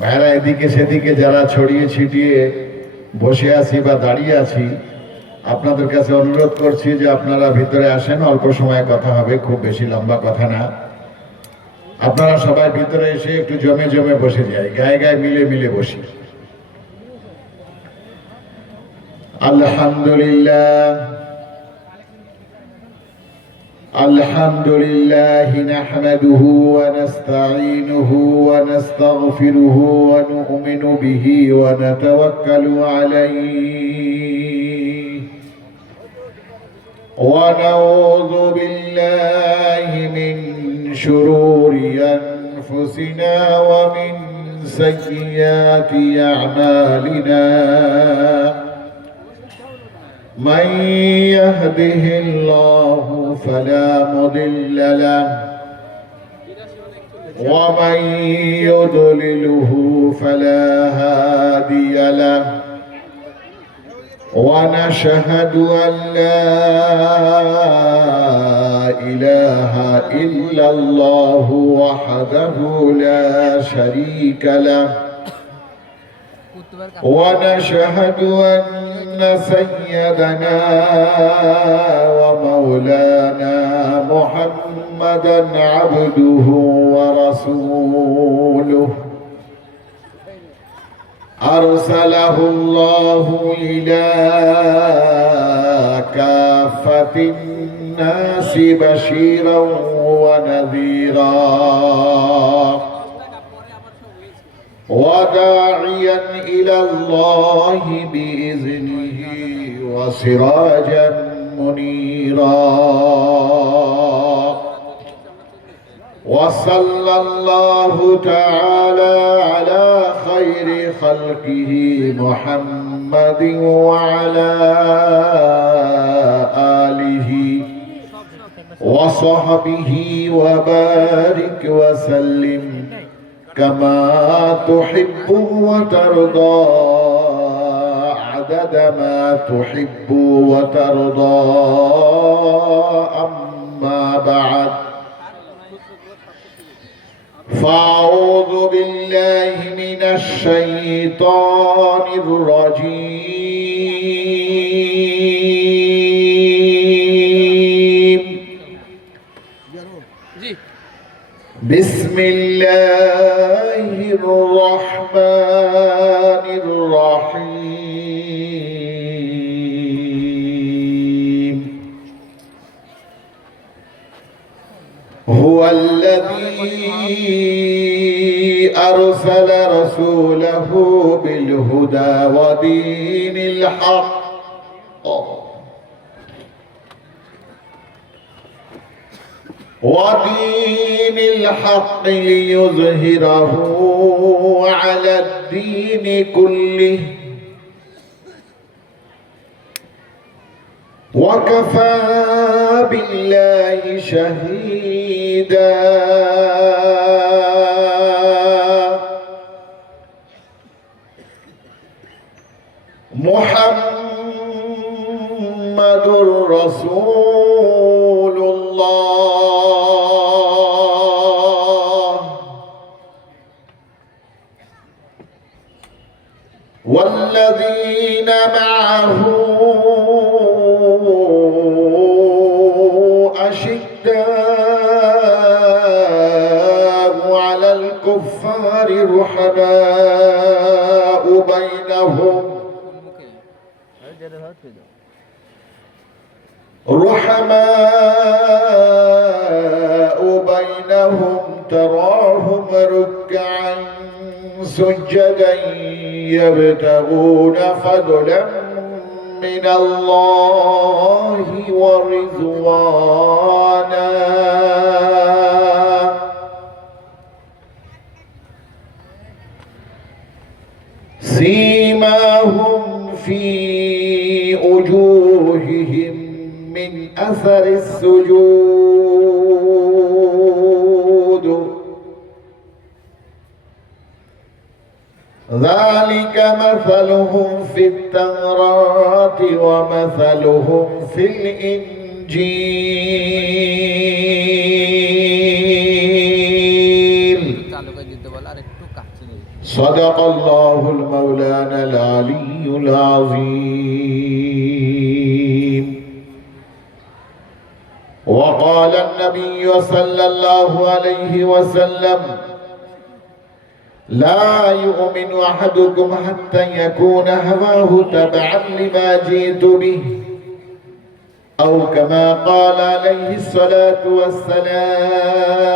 ভাইরা এদিকে সেদিকে যারা ছড়িয়ে ছিটিয়ে বসে আছি বা দাঁড়িয়ে আছি, আপনাদের কাছে অনুরোধ করছি যে আপনারা ভিতরে আসেন, অল্প সময় কথা হবে, খুব বেশি লম্বা কথা না। আপনারা সবাই ভিতরে এসে একটু জমে জমে বসে যাই, গায়ে গায়ে মিলে মিলে বসি। আলহামদুলিল্লাহ আলহামদুলিল্লাহ নাহমাদুহু ওয়া নাস্তাঈনুহু ওয়া নাস্তাগফিরুহু ওয়া নু'মিনু বিহি ওয়া নাতাওয়াক্কালু আলাইহি ওয়া নাউযু বিল্লাহি মিন শুরুরি আনফুসিনা ওয়া মিন সাইয়্যাতি আ'মালিনা। من يهده الله فلا مضل له ومن يضلله فلا هادي له ونشهد أن لا إله إلا الله وحده لا شريك له ونشهد أن سيدنا ومولانا محمدا عبده ورسوله أرسله الله إلى كافة الناس بشيرا ونذيرا وداعيا إلى الله بإذنه وسراجا منيرا. وصلى الله تعالى على خير خلقه محمد وعلى آله وصحبه وبارك وسلم كما تحب وترضى عدد ما تحب وترضى. أما بعد فأعوذ بالله من الشيطان الرجيم. بسم الله الرحمن الرحيم. هو الذي أرسل رسوله بالهدى ودين الحق ليظهره على الدين كله وكفى بالله شهيدا. محمد رسول الله والذين معه أشداء على الكفار رحماء بينهم تراهم ركعا سجدا يبتغون فضلا من الله ورضوانا. سيماهم في وجوههم من أثر السجود ذلك مثلهم في التوراة ومثلهم في الإنجيل صدق الله المولانا العلي العظيم. وقال النبي صلى الله عليه وسلم: لا يؤمن أحدكم حتى يكون هواه تبعا لما جئت به، أو كما قال عليه الصلاة والسلام.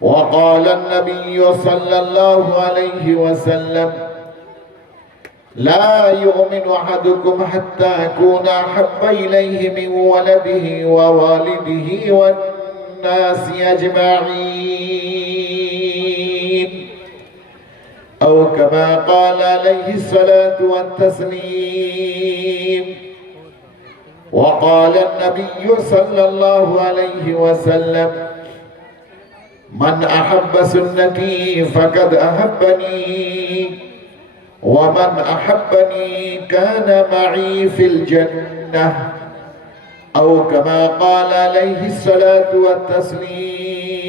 وقال النبي صلى الله عليه وسلم: لا يؤمن أحدكم حتى أكون أحب إليه من ولده ووالده والناس أجمعين، أو كما قال عليه الصلاة والتسليم. وقال النبي صلى الله عليه وسلم: من أحب سنتي فقد أحبني، ومن أحبني كان معي في الجنة، أو كما قال عليه الصلاة والتسليم.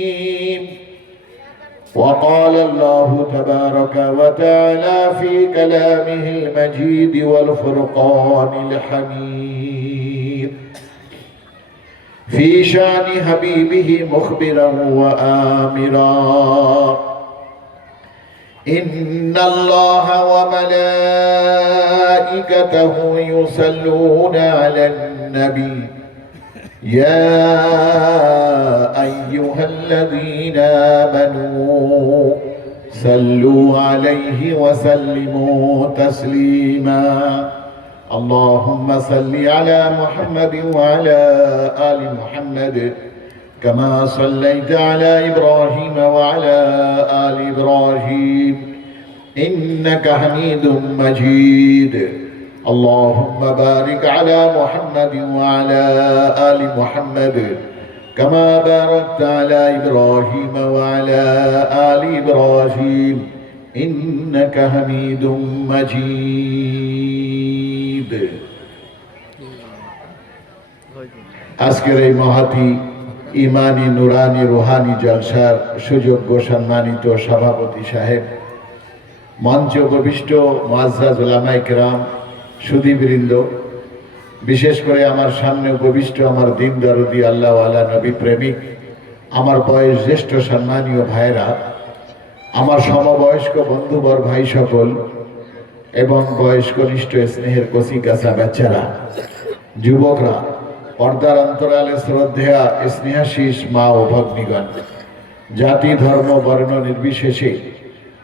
وقال الله تبارك وتعالى في كلامه المجيد والفرقان الحميد في شان حبيبه مخبرا وآمرا: إن الله وملائكته يصلون على النبي يا أيها الذين آمنوا صلوا عليه وسلموا تسليما. اللهم صل على محمد وعلى آل محمد كما صليت على إبراهيم وعلى آل إبراهيم إنك حميد مجيد. اللهم بارك على محمد وعلى آل محمد كما باركت على إبراهيم وعلى آل إبراهيم إنك حميد مجيد. আজকের এই মহতী ইমানি নুরানি রুহানি জলসার সুযোগ্য সম্মানিত সভাপতি সাহেব, মঞ্চে উপবিষ্ট মুআজ্জাজ উলামায়ে কেরাম, সুধীবৃন্দ, বিশেষ করে আমার সামনে উপবিষ্ট আমার দিন দরদি আল্লাহওয়ালা নবী প্রেমিক, আমার বয়স জ্যেষ্ঠ সম্মানীয় ভাইরা, আমার সমবয়স্ক বন্ধুবর ভাই সকল এবং বয়স কনিষ্ঠ স্নেহের কচি কাঁচা বাচ্চারা, যুবকরা, পর্দার অন্তরালে শ্রদ্ধেয়া স্নেহাশীষ মা ও ভগ্নীগণ, জাতি ধর্ম বর্ণ নির্বিশেষে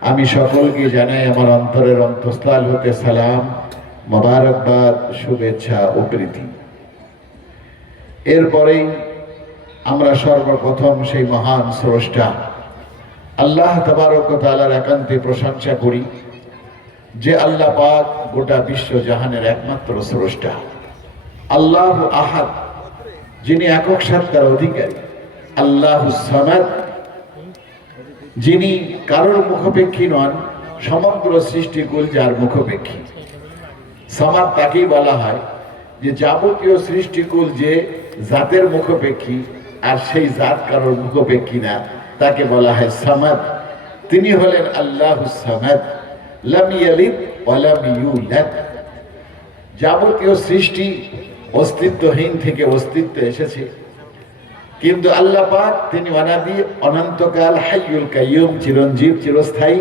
আমি সকলকে জানাই আমার অন্তরের অন্তঃস্থল হতে সালাম, মোবারকবাদ, শুভেচ্ছা ও প্রীতি। এরপরেই আমরা সর্বপ্রথম সেই মহান স্রষ্টা আল্লাহ তাবারক ওয়া তাআলার একান্তে প্রশংসা করি যে আল্লাহ পাক গোটা বিশ্ব জাহানের একমাত্র স্রষ্টা, আল্লাহু আহাদ, যিনি একক সত্তার অধিকারী, আল্লাহুস সামাদ, যিনি কারোর মুখাপেক্ষী নন, সমগ্র সৃষ্টিকুল যার মুখাপেক্ষী। সামাদ তাকেই বলা হয় যে যাবতীয় সৃষ্টিকুল যে জাতের মুখাপেক্ষী আর সেই জাত কারোর মুখাপেক্ষী না, তাকে বলা হয় সামাদ। তিনি হলেন আল্লাহুস সামাদ, লাম ইয়ালিদ ওয়া লাম ইউলাদ। যাবতীয় সৃষ্টি অস্তিত্বহীন থেকে অস্তিত্ব এসেছে, কিন্তু আল্লাহ পাক তিনি অনাদি অনন্তকাল, হাইয়ুল কাইয়ুম, চিরঞ্জীব, চিরস্থায়ী।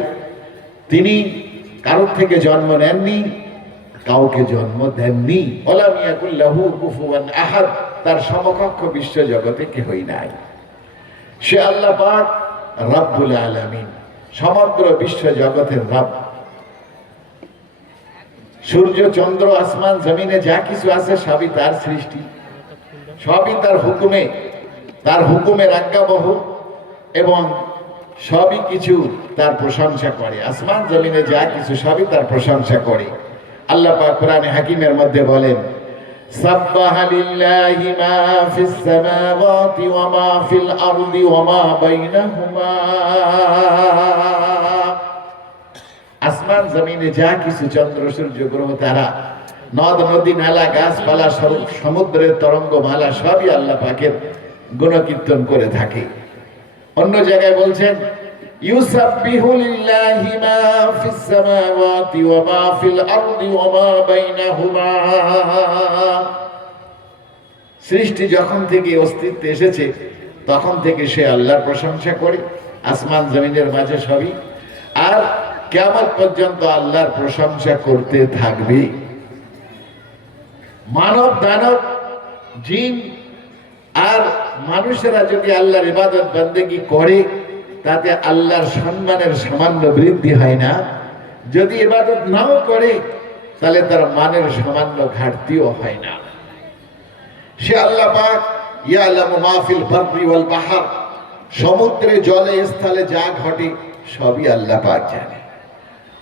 তিনি কারোর থেকে জন্ম নেননি, কাউকে জন্ম দেননি। ওয়ালাম ইয়াকুল লাহু কুফুয়ান আহাদ, তার সমকক্ষ বিশ্ব জগতে কেহই নাই। সে আল্লাহ পাক রব্বুল আলামিন, সমগ্র বিশ্ব জগতের রব। সূর্য, চন্দ্র, আসমান, জমিনে যা কিছু আছে সবই তার সৃষ্টি, সবই তার হুকুমে, তার হুকুমের আজ্ঞাবহ, এবং সবই কিছু তার প্রশংসা করে। আসমান জমিনে যা কিছু সবই তার প্রশংসা করে। আল্লাহ পাক কোরআনে হাকিমের মধ্যে বলেন, সাব্বাহা লিল্লাহি মা ফিস সামাওয়াতি ওয়া মা ফিল আরদি ওয়া মা বাইনাহুমা। আসমান জমিনে যা কিছু, চন্দ্র, সূর্য, গ্রহ, তারা, নদ নদী, নালা, গাছপালা, সমুদ্রের তরঙ্গমালা সবই আল্লাহ পাকের গুণকীর্তন করে থাকে। অন্য জায়গায় বলছেন, ইউসাব্বিহু লিল্লাহি মা ফিস সামাওয়াতি ওয়া মা ফিল আরদি ওয়া মা বাইনাহুমা। সৃষ্টি যখন থেকে অস্তিত্বে এসেছে তখন থেকে সে আল্লাহর প্রশংসা করে, আসমান জমিনের মাঝে সবই, আর কিয়ামত পর্যন্ত আল্লাহর প্রশংসা করতে থাকবে। মানব দানব জিন আর মানুষেরা যদি আল্লাহর ইবাদত বন্দেগী করে তাতে আল্লাহর সম্মানের সামান্য বৃদ্ধি হয় না, যদি ইবাদত নাও করে তাহলে তার মানের সামান্য ঘাটতিও হয় না। সে আল্লাহ পাক ইয়ালামু মা ফিল বাররি ওয়াল বাহর, সমুদ্রে জলে স্থলে যা ঘটে সবই আল্লাহ পাক জানে।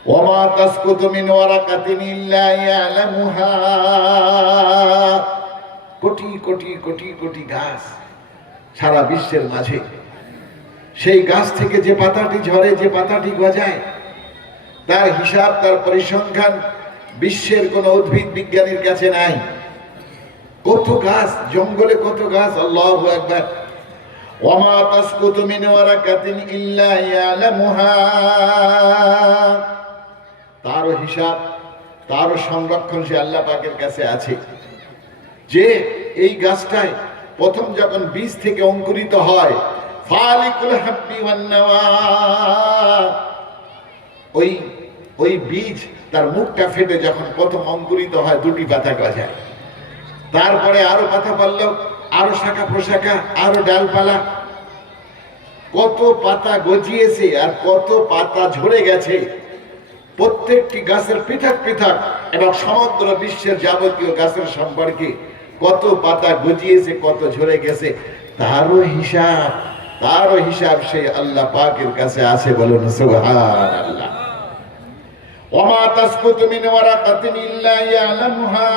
ওয়া মা তাসকুতু মিন ওয়ারাকাতিন ইল্লা ইয়ালামুহা, কোটি কোটি কোটি কোটি গাছ সারা বিশ্বের মাঝে, সেই গাছ থেকে যে পাতাটি ঝরে, যে পাতাটি গজায়, তার হিসাব, তার পরিসংখ্যান বিশ্বের কোন উদ্ভিদ বিজ্ঞানীর কাছে নাই। কত গাছ, জঙ্গলে কত গাছ, আল্লাহু আকবার। ওয়া মা তাসকুতু মিন ওয়ারাকাতিন ইল্লা ইয়ালামুহা, তার হিসাব, তার সংরক্ষণ সে আল্লাহ পাকের কাছে আছে। যে এই গাছটায় প্রথম যখন বীজ থেকে অঙ্কুরিত হয়, ফালিকুল হাব্বি ওয়ান নাওয়া, ওই বীজ তার মুখটা ফেটে যখন প্রথম অঙ্কুরিত হয় দুটি পাতা গজায়, তারপরে আরো পাতা পল্লব, আরো শাখা প্রশাখা, আরো ডালপালা, কত পাতা গজিয়েছে আর কত পাতা ঝরে গেছে। প্রত্যেকটি গাছের পৃথক পৃথক এবং সমগ্র বিশ্বের যাবতীয় গাছের সম্পর্কে কত পাতা গজিয়েছে, কত ঝরে গেছে, তারও হিসাব সেই আল্লাহ পাকের কাছে আছে। বলুন সুবহানাল্লাহ। ওয়া মা তাসকুতু মিন ওয়ারাকাতিন ইল্লা ইয়ালামুহা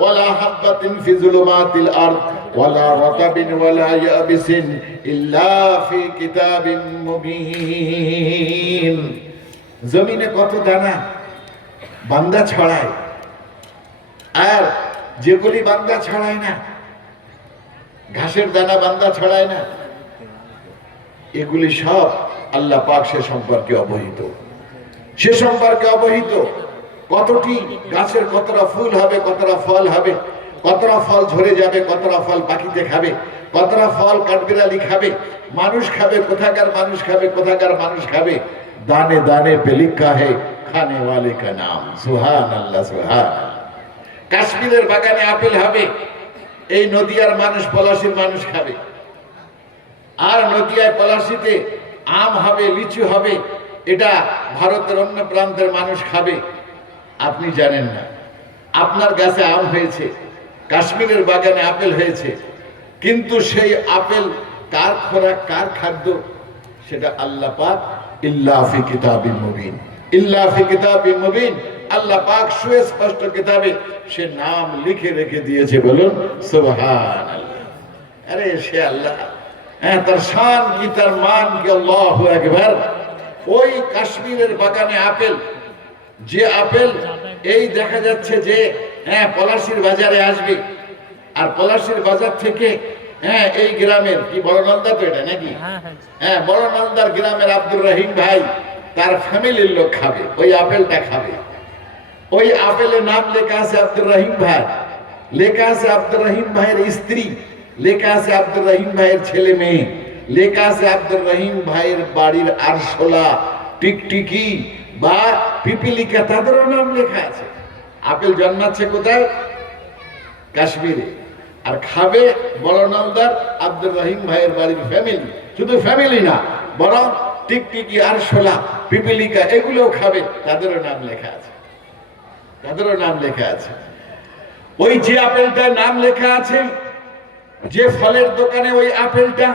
ওয়ালা হাববাতিন ফি যুলুমাতিল আরদ ওয়ালা রাতাবিন ওয়ালা ইয়াবিসিন ইল্লা ফি কিতাবিন মুবিন। জমিনে কত দানা বান্দা ছড়ায়, আর যেগুলি বান্দা ছড়ায় না, ঘাসের দানা বান্দা ছড়ায় না, এগুলি সব আল্লাহ পাক সে সম্পর্কে অবহিত, সে সম্পর্কে অবহিত। কতটি গাছের কতটা ফুল হবে, কতটা ফল হবে, কতটা ফল ঝরে যাবে, কতটা ফল পাখিতে খাবে, কতটা ফল কাঠবিড়ালি খাবে, মানুষ খাবে, কোথাকার মানুষ খাবে, কোথাকার মানুষ খাবে। দানে দানে পে লিখা হে খানে ওয়ালে কা নাম। সুবহানাল্লাহ, সুবহানাল্লাহ। কাশ্মীরের বাগানে আপেল হবে, এই নদিয়ার মানুষ, পলাশীর মানুষ খাবে। আর নদিয়ায় পলাশীতে আম হবে, লিচু হবে, এটা ভারতের অন্য প্রান্তের মানুষ খাবে। আপনি জানেন না, আপনার গাছে আম হয়েছে, কাশ্মীরের বাগানে আপেল হয়েছে, কিন্তু সেই আপেল কার খোরাক, কার খাদ্য, সেটা আল্লাহ পাক ইল্লা ফি কিতাবিন মুবিন, ইল্লা ফি কিতাবিন মুবিন, আল্লাহ পাক সুস্পষ্ট কিতাবে সে নাম লিখে রেখে দিয়েছে। বলুন সুবহানাল্লাহ। আরে সে আল্লাহ, তার শান কি, তার মান কি, আল্লাহু আকবার। ওই কাশ্মীরের বাগানে আপেল, যে আপেল এই দেখা যাচ্ছে যে পলাশীর বাজারে আসবে, আর পলাশীর বাজার থেকে এই গ্রামের কি বড় নলদা তো এটা নাকি, বড় নলদার গ্রামের আব্দুর রহিম ভাই তার ফ্যামিলির লোক খাবে, ওই আপেলটা খাবে। ওই আপেলের নাম লেখা আছে আব্দুর রহিম ভাই, লেখা আছে আব্দুর রহিম ভাইয়ের স্ত্রী, লেখা আছে আব্দুর রহিম ভাইয়ের ছেলে মেয়ে, লেখা আছে আব্দুর রহিম ভাইয়ের বাড়ির আরশোলা, টিকটিকি বা পিপিলিকা, তাদেরও নাম লেখা আছে। আপেল জন্মাচ্ছে কোথায়? কাশ্মীরে। আর খাবে বড় নলদার আব্দুর রহিম ভাইয়ের বাড়ির ফ্যামিলি। শুধু ফ্যামিলি না, বরং টিকটিকি, আরশোলা, পিপিলিকা এগুলোও খাবে, তাদেরও নাম লেখা আছে, তাদেরও নাম লেখা আছে। ওই যে আপেলটার নাম লেখা আছে, যে ফলের দোকানে ওই আপেলটা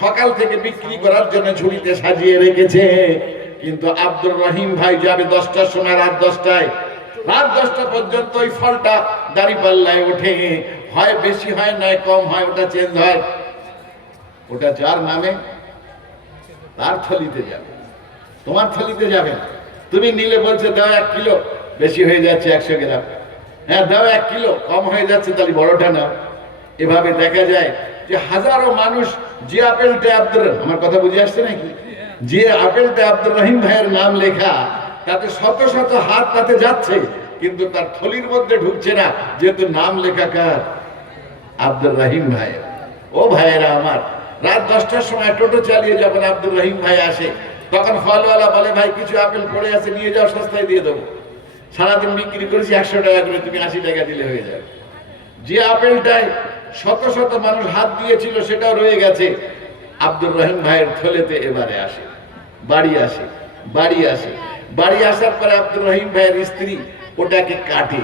সকাল থেকে বিক্রি করার জন্য ঝুড়িতে সাজিয়ে রেখেছে, কিন্তু আব্দুর রহিম ভাই যাবে 10টার সময়, রাত 10টায়, রাত 10টা পর্যন্ত ওই ফলটা দাঁড়িপাল্লায় ওঠে, হয় বেশি হয়, নয় কম হয়, ওটা চেঞ্জ হয়। ওটা যার নামে তার থলিতে যাবে, তোমার থলিতে যাবে না। তুমি নিলে বলছে দাও 1 কিলো, বেশি হয়ে যাচ্ছে 100 গ্রাম, দাও 1 কিলো, কম হয়ে যাচ্ছে তাহলে বড়টা নাও। এভাবে দেখা যায় যে হাজারো মানুষ যে আপেলটা আব্দুর, আমার কথা বুঝে আসছে নাকি, যে আপেলটা আব্দুর রহিম ভাইয়ের নাম লেখা, তাতে শত শত হাত তাতে যাচ্ছে, কিন্তু তার থলির মধ্যে ঢুকছে না, যেহেতু নাম লেখা কার? আব্দুর রহিম ভাইয়ের। ও ভাইয়েরা আমার, রাত 10টার সময় টোটো চালিয়ে যখন আব্দুর রহিম ভাই আসে, তখন ফলওয়ালা বলে, ভাই কিছু আপেল পড়ে আছে, নিয়ে যাও, সস্তায় দিয়ে দেবো। সারাদিন বিক্রি করেছি 100 টাকা করে, তুমি 80 টাকা দিলে হয়ে যাবে। যে আপেলটায় শত শত মানুষ হাত দিয়েছিল সেটাও রয়ে গেছে। আব্দুর রহিম ভাইয়ের থলেতে এবারে আসে, বাড়ি আসে, বাড়ি আসার পরে আব্দুর রহিম ভাইয়ের স্ত্রী ওটাকে কাটে,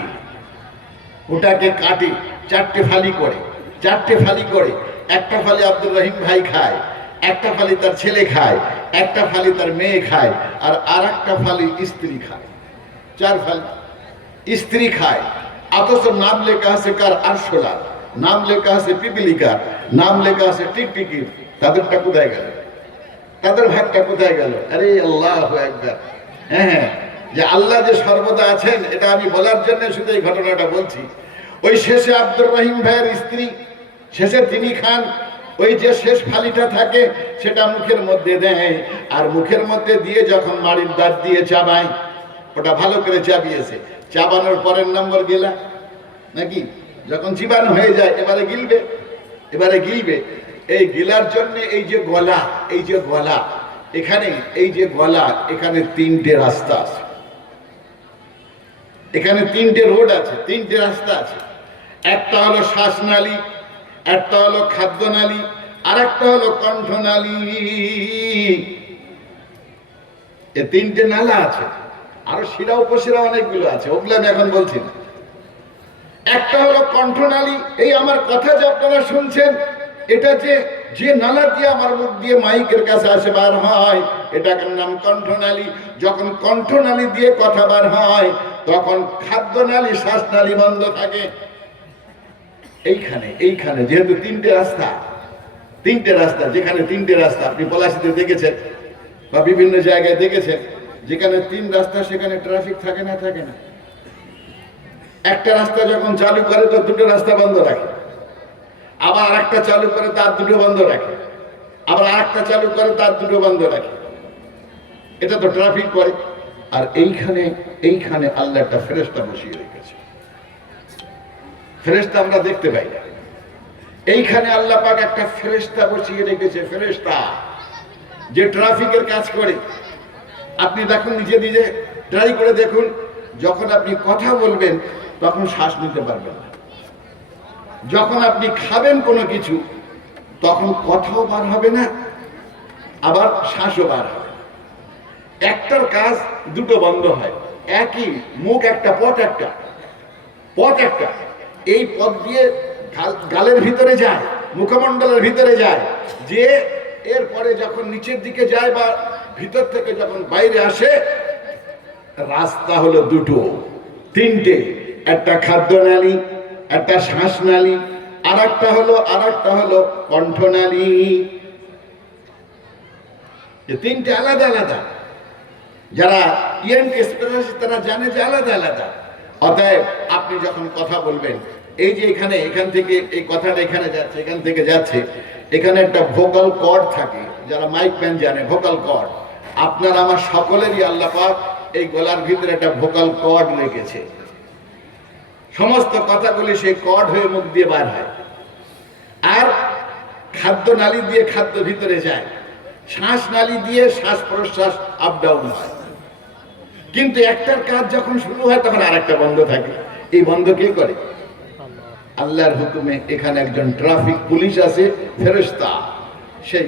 4টে ফালি করে, একটা ফালি আব্দুর রহিম ভাই খায়, একটা ফালি তার ছেলে খায়, একটা ফালি তার মেয়ে খায়, আর একটা ফালি স্ত্রী খায়। 4 ফালি স্ত্রী খায়। অথচ নাম লেখা আছে কার? আরশোলা, নাম লেখা আছে পিপিলিকার, নাম লেখা আছে টিকটিকির। তাদেরটা কোথায় গেল? তাদের ভাগটা কোথায় গেল? আরে আল্লাহু আকবার। হ্যাঁ, যে আল্লাহ যে সর্বদা আছেন, এটা আমি বলার জন্য শুধু এই ঘটনাটা বলছি। ওই শেষে আব্দুর রহিম ভাইয়ের স্ত্রী শেষে তিনি খান, ওই যে শেষ ফালিটা থাকে সেটা মুখের মধ্যে দেয়, আর মুখের মধ্যে দিয়ে যখন মাড়ির দাঁত দিয়ে চাবায়, ওটা ভালো করে চাবিয়েছে, চাবানোর পরের নম্বর গেলা নাকি, যখন চিবানো হয়ে যায় এবারে গিলবে। এই গিলার জন্য এই যে গলা, এখানে, এই যে গলা, এখানে 3টে রাস্তা আছে, এখানে 3টে রোড আছে, 3টে রাস্তা আছে। একটা হলো শ্বাসনালী, একটা হলো খাদ্যনালী, আর একটা হলো কণ্ঠনালী। এই 3টে নালা আছে, আরো শিরা উপশিরা অনেকগুলো আছে, ওগুলো আমি এখন বলছি না। একটা হলো কণ্ঠনালী, এই আমার কথা যে আপনারা শুনছেন, এটা যে নালা দিয়ে আমার মুখ দিয়ে মাইকের কাছে আসে বার হয়, এটার নাম কণ্ঠনালী। যখন কণ্ঠনালী দিয়ে কথা বার হয়, তখন খাদ্যনালী, শ্বাসনালী বন্ধ থাকে। এইখানে যেহেতু 3টে রাস্তা, যেখানে 3টে রাস্তা, আপনি পলাশীতে দেখেছেন বা বিভিন্ন জায়গায় দেখেছেন, যেখানে 3 রাস্তা সেখানে ট্রাফিক থাকে না? একটা রাস্তা যখন চালু করে তো 2টো রাস্তা বন্ধ রাখে, আবার আরেকটা চালু করে তার 2টো বন্ধ রাখে, আবার আরেকটা চালু করে তার 2টো বন্ধ রাখে। এটা তো ট্রাফিক করে। আর এইখানে আল্লাহ একটা ফেরেশতা বসিয়ে রেখেছে। ফেরেশতা আমরা দেখতে পাই না, এইখানে আল্লাহ পাক একটা ফেরেশতা বসিয়ে রেখেছে, ফেরেশতা যে ট্রাফিকের কাজ করে। আপনি দেখুন, নিজে ট্রাই করে দেখুন, যখন আপনি কথা বলবেন তখন শ্বাস নিতে পারবেন না, যখন আপনি খাবেন কোনো কিছু তখন কথাও বার হবে না, আবার শ্বাসও বার হবে। একটার কাজ 2টো বন্ধ হয়, একই মুখ একটা, পথ একটা, এই পথ দিয়ে গালের ভিতরে যায়, মুখমণ্ডলের ভিতরে যায়, যে এরপরে যখন নিচের দিকে যায় বা ভিতর থেকে যখন বাইরে আসে, রাস্তা হলো 2টো, 3টে, একটা খাদ্যনালী, একটা শ্বাসনালী, আর একটা হলো কণ্ঠনালী। এই 3টে আলাদা। যারা ইএনটি স্পেশালিস্ট তারা জানে যে আলাদা। অতএব আপনি যখন কথা বলবেন, এই যে এখান থেকে এই কথাটা এখানে যাচ্ছে, এখান থেকে যাচ্ছে, এখানে একটা ভোকাল কর্ড থাকে, যারা মাইক ম্যান জানে ভোকাল কর্ড। আপনার আমার সকলেরই আল্লাহ পাক এই গলার ভিতরে একটা ভোকাল কর্ড রেখেছে। সমস্ত কথাগুলি সেই কর্ড হয়ে মুখ দিয়ে বার হয়, আর খাদ্য নালী দিয়ে খাদ্য ভিতরে যায়, শ্বাস নালী দিয়ে শ্বাস প্রশ্বাস আপ ডাউন হয়। কিন্তু একটার কাজ যখন শুরু হয় তখন আরেকটা বন্ধ থাকে। এই বন্ধ কে করে? আল্লাহর হুকুমে এখানে একজন ট্রাফিক পুলিশ আছে, ফেরেশতা, সেই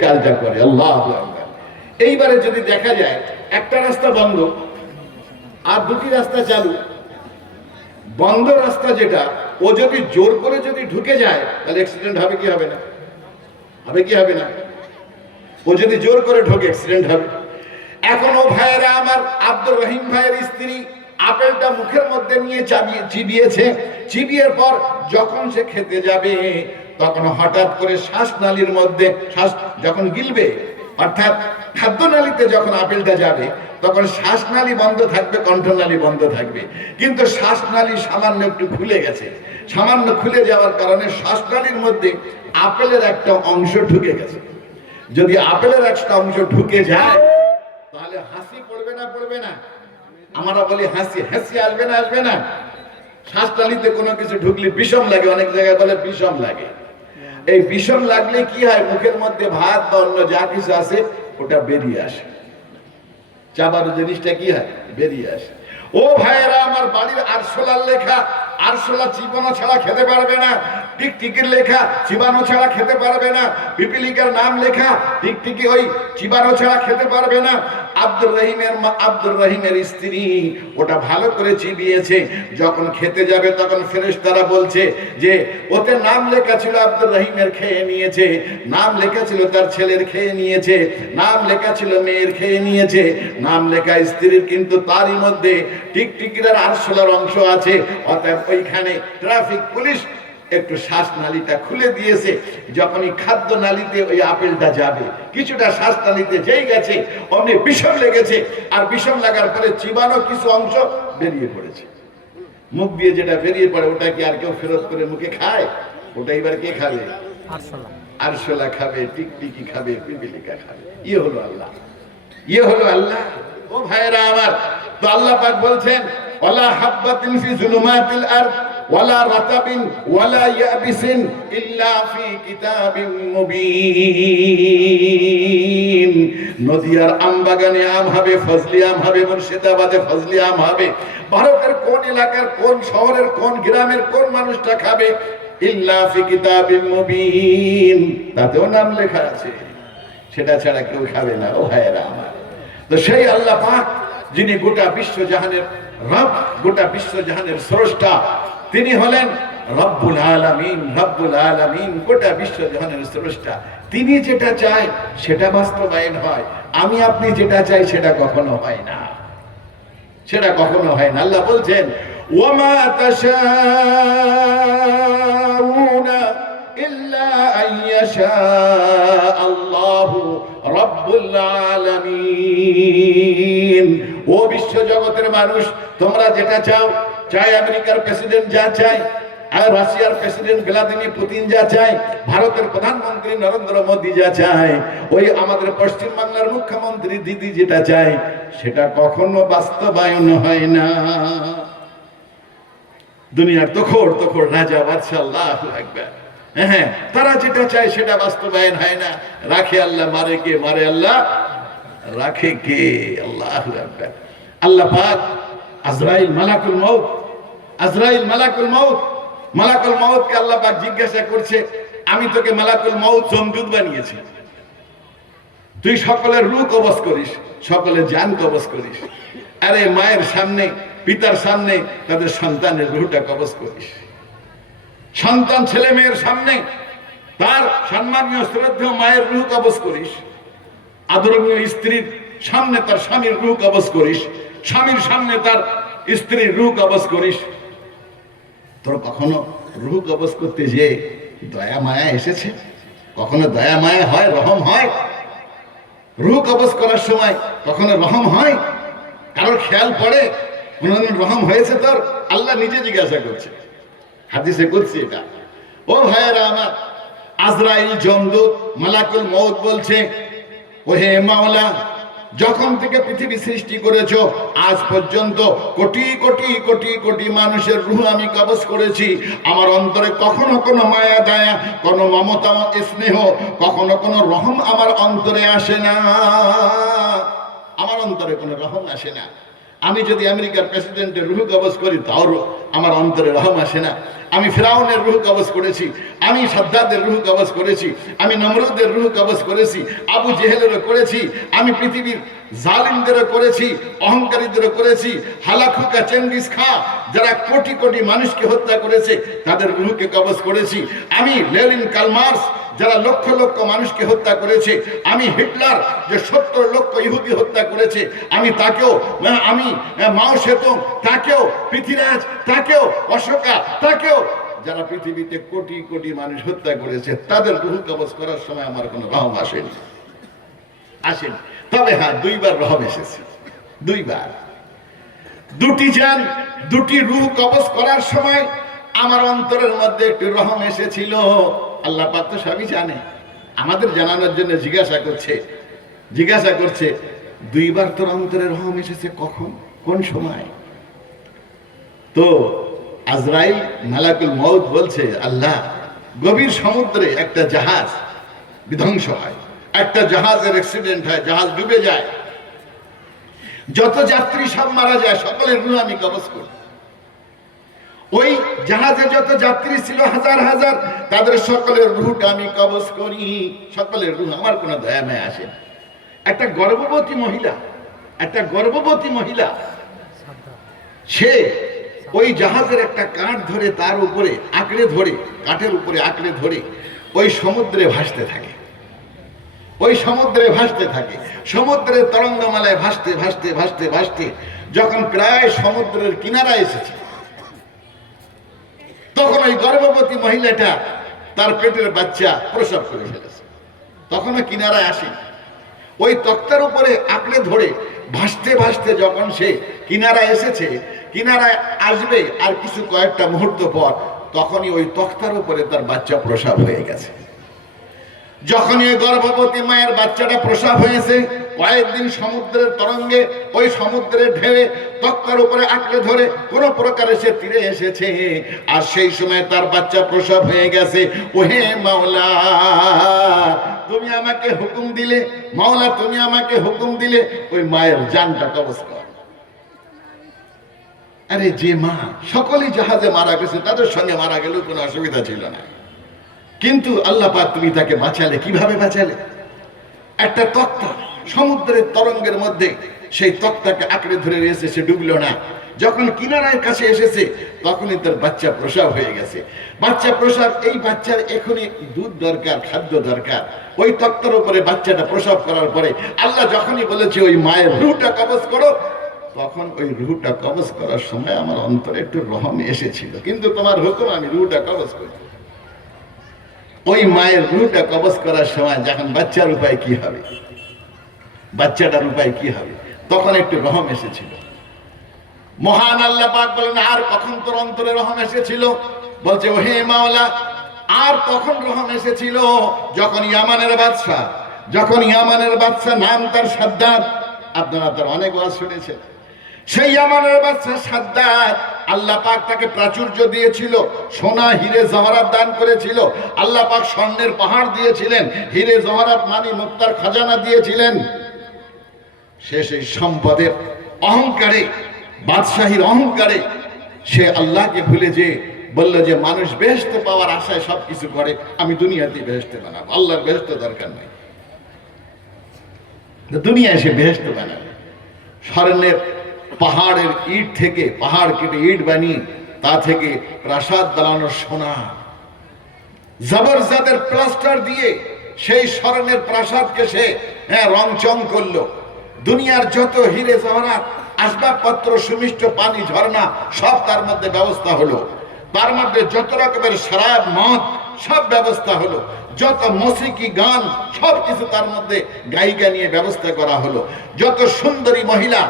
কাজটা করে। আল্লাহু আকবার। এইবারে যদি দেখা যায় একটা রাস্তা বন্ধ আর 2টি রাস্তা চালু, বন্ধ রাস্তা যেটা, ও যদি জোর করে যদি ঢুকে যায় তাহলে অ্যাক্সিডেন্ট হবে কি হবে না? ও যদি জোর করে ঢোকে অ্যাক্সিডেন্ট হবে। এখনো ভাইয়েরা আমার, আব্দুর রহিম ভাইয়ের স্ত্রী আপেলটা মুখের মধ্যে নিয়ে চিবিয়ের পর যখন সে খেতে যাবে, তখন হঠাৎ করে শ্বাসনালীর মধ্যে যখন গিলবে, অর্থাৎ খাদ্যনালীতে যখন আপেলটা যাবে, তখন শ্বাসনালী বন্ধ থাকবে, কণ্ঠনালী বন্ধ থাকবে। কিন্তু শ্বাসনালী সামান্য একটু খুলে গেছে, সামান্য খুলে যাওয়ার কারণে শ্বাসনালীর মধ্যে আপেলের একটা অংশ ঢুকে গেছে। যদি আপেলের একটা অংশ ঢুকে যায় তাহলে হাসি পড়বে না পড়বে না? আমরা বলি হাসি, হাসি আসবে না আসবে না? শ্বাসনালীতে কোনো কিছু ঢুকলে বিষম লাগে, অনেক জায়গায় বলে বিষম লাগে। এই বিষম লাগলে কি হয়, মুখের মধ্যে ভাত বা অন্য যা কিছু আছে ওটা বেরিয়ে আসে, চাবানো জিনিসটা কি হয় বেরিয়ে আসে। ও ভাইয়েরা আমার, বাড়ির আরশোলার লেখা, আরশোলা চিবানো ছাড়া খেতে পারবে না। টিকটিকির লেখা চিবানো ছাড়া খেতে পারবে না। পিপিলিকার নাম লেখা টিকটিকি ওই চিবানো ছাড়া খেতে পারবে না। আব্দুর রহিমের স্ত্রী ওটা ভালো করে চিবিয়েছে, যখন খেতে যাবে তখন ফেরেশতারা বলছে যে ওতে নাম লেখা ছিল আব্দুর রহিমের, খেয়ে নিয়েছে। নাম লেখা ছিল তার ছেলের, খেয়ে নিয়েছে। নাম লেখা ছিল মেয়ের, খেয়ে নিয়েছে। নাম লেখা স্ত্রীর, কিন্তু তারই মধ্যে টিকটিকির আর আরশোলার অংশ আছে। অর্থাৎ ওইখানে ট্রাফিক পুলিশ একটু শ্বাসনালীটা খুলে দিয়েছে। যখনই খাদ্য নালীতে ওই আপেলটা যাবে, কিছুটা শ্বাসনালীতে যেই গেছে অমনি বিষম লেগেছে, আর বিষম লাগার পরে চিবানো কিছু অংশ বেরিয়ে পড়েছে। মুখ দিয়ে যেটা বেরিয়ে পড়ে ওটা কি আর কেউ ফেরত করে মুখে খায়? ওটা এবার কে খাবে? আরশোলা খাবে, টিকটিকি খাবে, পিপিলিকা খাবে। ইয়ে হলো আল্লাহ, ইয়ে হলো আল্লাহ। ও ভাইরা আমার, তো আল্লাহ পাক বলছেন ওয়ালা হাব্বাতিন ফি যুলুমাতিল আরদ ওয়ালা রাতাবিন ওয়ালা ইয়াবিসিন ইল্লা ফি কিতাবিম মুবিন। নদিয়ার আম বাগানে আম হবে, ফজলি আম হবে, মুর্শিদাবাদে ফজলি আম হবে। ভারতের কোন এলাকার, কোন শহরের, কোন গ্রামের কোন মানুষটা খাবে? ইল্লা ফি কিতাবিম মুবিন, তাতেও নাম লেখা আছে, সেটা ছাড়া কেউ খাবে না। ও ভাইয়েরা আমার, তো সেই আল্লাহ পাক যিনি গোটা বিশ্ব জাহানের রব, গোটা বিশ্ব জাহানের স্রষ্টা, তিনি হলেন রব্বুল আলামিন। রব্বুল আলামিন গোটা বিশ্ব জাহানের স্রষ্টা। তিনি যেটা চায় সেটা বাস্তবায়ন হয়। আমি আপনি যেটা চাই সেটা কখনো হয় না, সেটা কখনো হয় না। আল্লাহ বলছেন ওয়ামা তাশাউনা ইল্লা আইয়াশা আল্লাহু রব্বুল আলামিন। ও বিশ্ব জগতের মানুষ, তোমরা যেটা চাও, চাই আমেরিকার প্রেসিডেন্ট যা চায়, আর রাশিয়ার প্রেসিডেন্ট ভ্লাদিমির পুতিন যা চায়, ভারতের প্রধানমন্ত্রী নরেন্দ্র মোদী যা চায়, ওই আমাদের পশ্চিম বাংলার মুখ্যমন্ত্রী দিদি যেটা চায় সেটা কখনো বাস্তবায়ন হয় না। দুনিয়ার তখর তখর রাজা বাদশা, আল্লাহু আকবার, হ্যাঁ, তারা যেটা চায় সেটা বাস্তবায়ন হয় না। রাখে আল্লাহ, মারে কে? মারে আল্লাহ, রাখে কে? আল্লাহু আকবার। আল্লাহ পাক আজরাইল মালাকুল মউত, আজরাইল মালাকুল মউত, মালাকুল মউতকে আল্লাহ পাক জিজ্ঞাসা করছে, আমি তোকে মালাকুল মউত জমদূত বানিয়েছি, তুই সকলের রূহ কবজ করিস, সকলের জান কবজ করিস। আরে মায়ের সামনে, পিতার সামনে তাদের সন্তানের রূহটা কবজ করিস। সন্তান ছেলে মেয়ের সামনে তার সম্মানীয় শ্রদ্ধেয় মায়ের রূহ কবজ করিস। আদরণীয় স্ত্রীর সামনে তার স্বামীর রূহ কবজ করিস। স্বামীর সামনে তার স্ত্রীর রূহ কবজ করিস। তোর কখনো রূহ কবজ করতে যে দয়া মায়া এসেছে? কখনো দয়া মায়া হয়, রহম হয়? রূহ কবজ করার সময় কখনো রহম হয়? কারোর খেয়াল পড়ে কোনদিন রহম হয়েছে তোর? আল্লাহ নিজে জিজ্ঞাসা করছে, হাদিসে কুদসি এটা। ও ভাইয়েরা আমার, আজরাইল জমদূত মালাকুল মউত বলছে, ওহে মাওলা, যখন থেকে পৃথিবী সৃষ্টি করেছো আজ পর্যন্ত কোটি কোটি কোটি কোটি মানুষের রূহ আমি কবজ করেছি। আমার অন্তরে কখনো কোনো মায়া দয়া, কোনো মমতা স্নেহ, কখনো কোনো রহম আমার অন্তরে আসে না। আমার অন্তরে কোনো রহম আসে না। আমি যদি আমেরিকার প্রেসিডেন্টের রূহ কবজ করি তাও আমার অন্তরে রহম আসে না। আমি ফিরাউনের রূহ কবজ করেছি, আমি সাদ্দাদের রূহ কবজ করেছি, আমি নমরুদের রূহ কবজ করেছি, আবু জেহেলেরও করেছি, আমি পৃথিবীর জালিমদেরও করেছি, অহংকারীদেরও করেছি, হালাকুকা চেঙ্গিস খা যারা কোটি কোটি মানুষকে হত্যা করেছে তাদের রূহকে কবজ করেছি। আমি লেনিন কালমার্স যারা লক্ষ লক্ষ মানুষকে হত্যা করেছে, আমি হিটলার যে 70 লক্ষ ইহুদি হত্যা করেছে, আমি তাকেও, আমি মাও সেতুং তাকেও, পৃথ্বীরাজ তাকেও, অশোকা তাকেও, যারা পৃথিবীতে কোটি কোটি মানুষ হত্যা করেছে তাদের রূহ কবজ করার সময় আমার কোনো রহম আসেনি, আসেনি। তবে হ্যাঁ, 2 বার রহম এসেছে, 2 বার। 2টি জান, 2টি রূহ কবজ করার সময় আমার অন্তরের মধ্যে একটু রহম এসেছিল। আল্লাহ পাক তো সবই জানে, আমাদের জানানোর জন্য জিজ্ঞাসা করছে দুইবার তোর অন্তরে রহম এসেছে কখন, কোন সময়? তো আজরাইল মালাকুল মউত বলছে, আল্লাহ, গভীর সমুদ্রে একটা জাহাজ বিধ্বংস হয়, একটা জাহাজের অ্যাক্সিডেন্ট হয়, জাহাজ ডুবে যায়, যত যাত্রী সব মারা যায়, সকলের রূহ আমি কবজ করি। ওই জাহাজে যত যাত্রী ছিল হাজার হাজার, তাদের সকলের রূহটা আমি কবজ করি, সকলের রূহ, আমার কোনো দয়া মায়া আসে না। একটা গর্ভবতী মহিলা সে ওই জাহাজের একটা কাঠ ধরে তার উপরে আঁকড়ে ধরে, কাঠের উপরে আঁকড়ে ধরে ওই সমুদ্রে ভাসতে থাকে, সমুদ্রের তরঙ্গমালায় ভাসতে ভাসতে ভাসতে ভাসতে যখন প্রায় সমুদ্রের কিনারা এসেছে, তখন ওই গর্ভবতী মহিলাটা তার পেটের বাচ্চা প্রসব করে ফেলেছে। তখনও কিনারায় আসে, ওই তক্তার উপরে আঁকড়ে ধরে ভাসতে ভাসতে যখন সে কিনারায় এসেছে, কিনারায় আসবে আর কিছু কয়েকটা মুহূর্ত পর, তখনই ওই তক্তার উপরে তার বাচ্চা প্রসব হয়ে গেছে। যখনই ওই গর্ভবতী মায়ের বাচ্চাটা প্রসব হয়েছে, কয়েকদিন সমুদ্রের তরঙ্গে, ওই সমুদ্রের ঢেউয়ে তক্তার উপরে আঁকড়ে ধরে কোন প্রকারে সে তীরে এসেছে, আর সেই সময় তার বাচ্চা প্রসব হয়ে গেছে। ওহে মাওলা, তুমি আমাকে হুকুম দিলে, মাওলা তুমি আমাকে হুকুম দিলে ওই মায়ের জানটা কবজ কর। আরে যে মা সকলেই জাহাজে মারা গেছে, তাদের সঙ্গে মারা গেলেও কোনো অসুবিধা ছিল না, কিন্তু আল্লাহ পাক তুমি তাকে বাঁচালে। কিভাবে বাঁচালে? একটা তক্তা সমুদ্রের তরঙ্গের মধ্যে, সেই তক্তাকে আঁকড়ে ধরে রয়েছে, সে ডুবলো না। যখন কিনারার কাছে এসেছে, তখনই তার বাচ্চা প্রসব হয়ে গেছে। বাচ্চা প্রসব, এই বাচ্চার এখনই দুধ দরকার, খাদ্য দরকার। ওই তক্তার উপরে বাচ্চাটা প্রসব করার পরে আল্লাহ যখনই বলেছে ওই মায়ের রূহটা কবজ করো, তখন ওই রূহটা কবজ করার সময় আমার অন্তরে একটু রহম এসেছিল, কিন্তু তোমার হুকুম আমি রূহটা কবজ করি। ওই মায়ের রূহটা কবজ করার সময় যখন বাচ্চার উপায় কি হবে, বাচ্চাটার উপায় কি হবে, তখন একটু রহম এসেছিল। মহান আল্লাহ পাক বলেন, আর কখন তোর অন্তরে রহম এসেছিল? বলছে, ও হে মাওলা, আর তখন রহম এসেছিল যখন ইয়ামানের বাদশা, নাম তার সাদ্দাত, আপনারা তার অনেক ওয়াজ শুনেছেন। সেই ইয়ামানের বাদশা সাদ্দাত, আল্লাহ পাক তাকে প্রাচুর্য দিয়েছিল, সোনা হিরে জহরাত দান করেছিল। আল্লাহ পাক স্বর্ণের পাহাড় দিয়েছিলেন, হিরে জহরাত মানি মুক্তার খাজানা দিয়েছিলেন। সে সেই সম্পদের অহংকারে, বাদশাহীর অহংকারে সে আল্লাহকে ভুলে যে বলল যে মানুষ বেহেশত পাওয়ার আশায় সবকিছু করে, আমি দুনিয়াতে বেহেশত বানাবো, আল্লাহর বেহেশত দরকার নাই, দুনিয়ায় সে বেহেশত বানাবে। স্বর্ণের পাহাড়ের ইট থেকে, পাহাড় কেটে ইট বানিয়ে তা থেকে প্রাসাদ বানানোর, সোনা জবরদস্তের প্লাস্টার দিয়ে সেই স্বর্ণের প্রাসাদকে সে রংচং করলো। দুনিয়ার যত হিরে জহরাত, আসবাবপত্র, সুমিষ্ট পানি, ঝর্ণা, সব তার মধ্যে ব্যবস্থা হলো। তার মধ্যে যত রকমের শরাব, মদ, সব ব্যবস্থা হলো। যত মসিকি গান, সব কিছু তার মধ্যে গায়িকা নিয়ে ব্যবস্থা করা হলো। যত সুন্দরী মহিলা,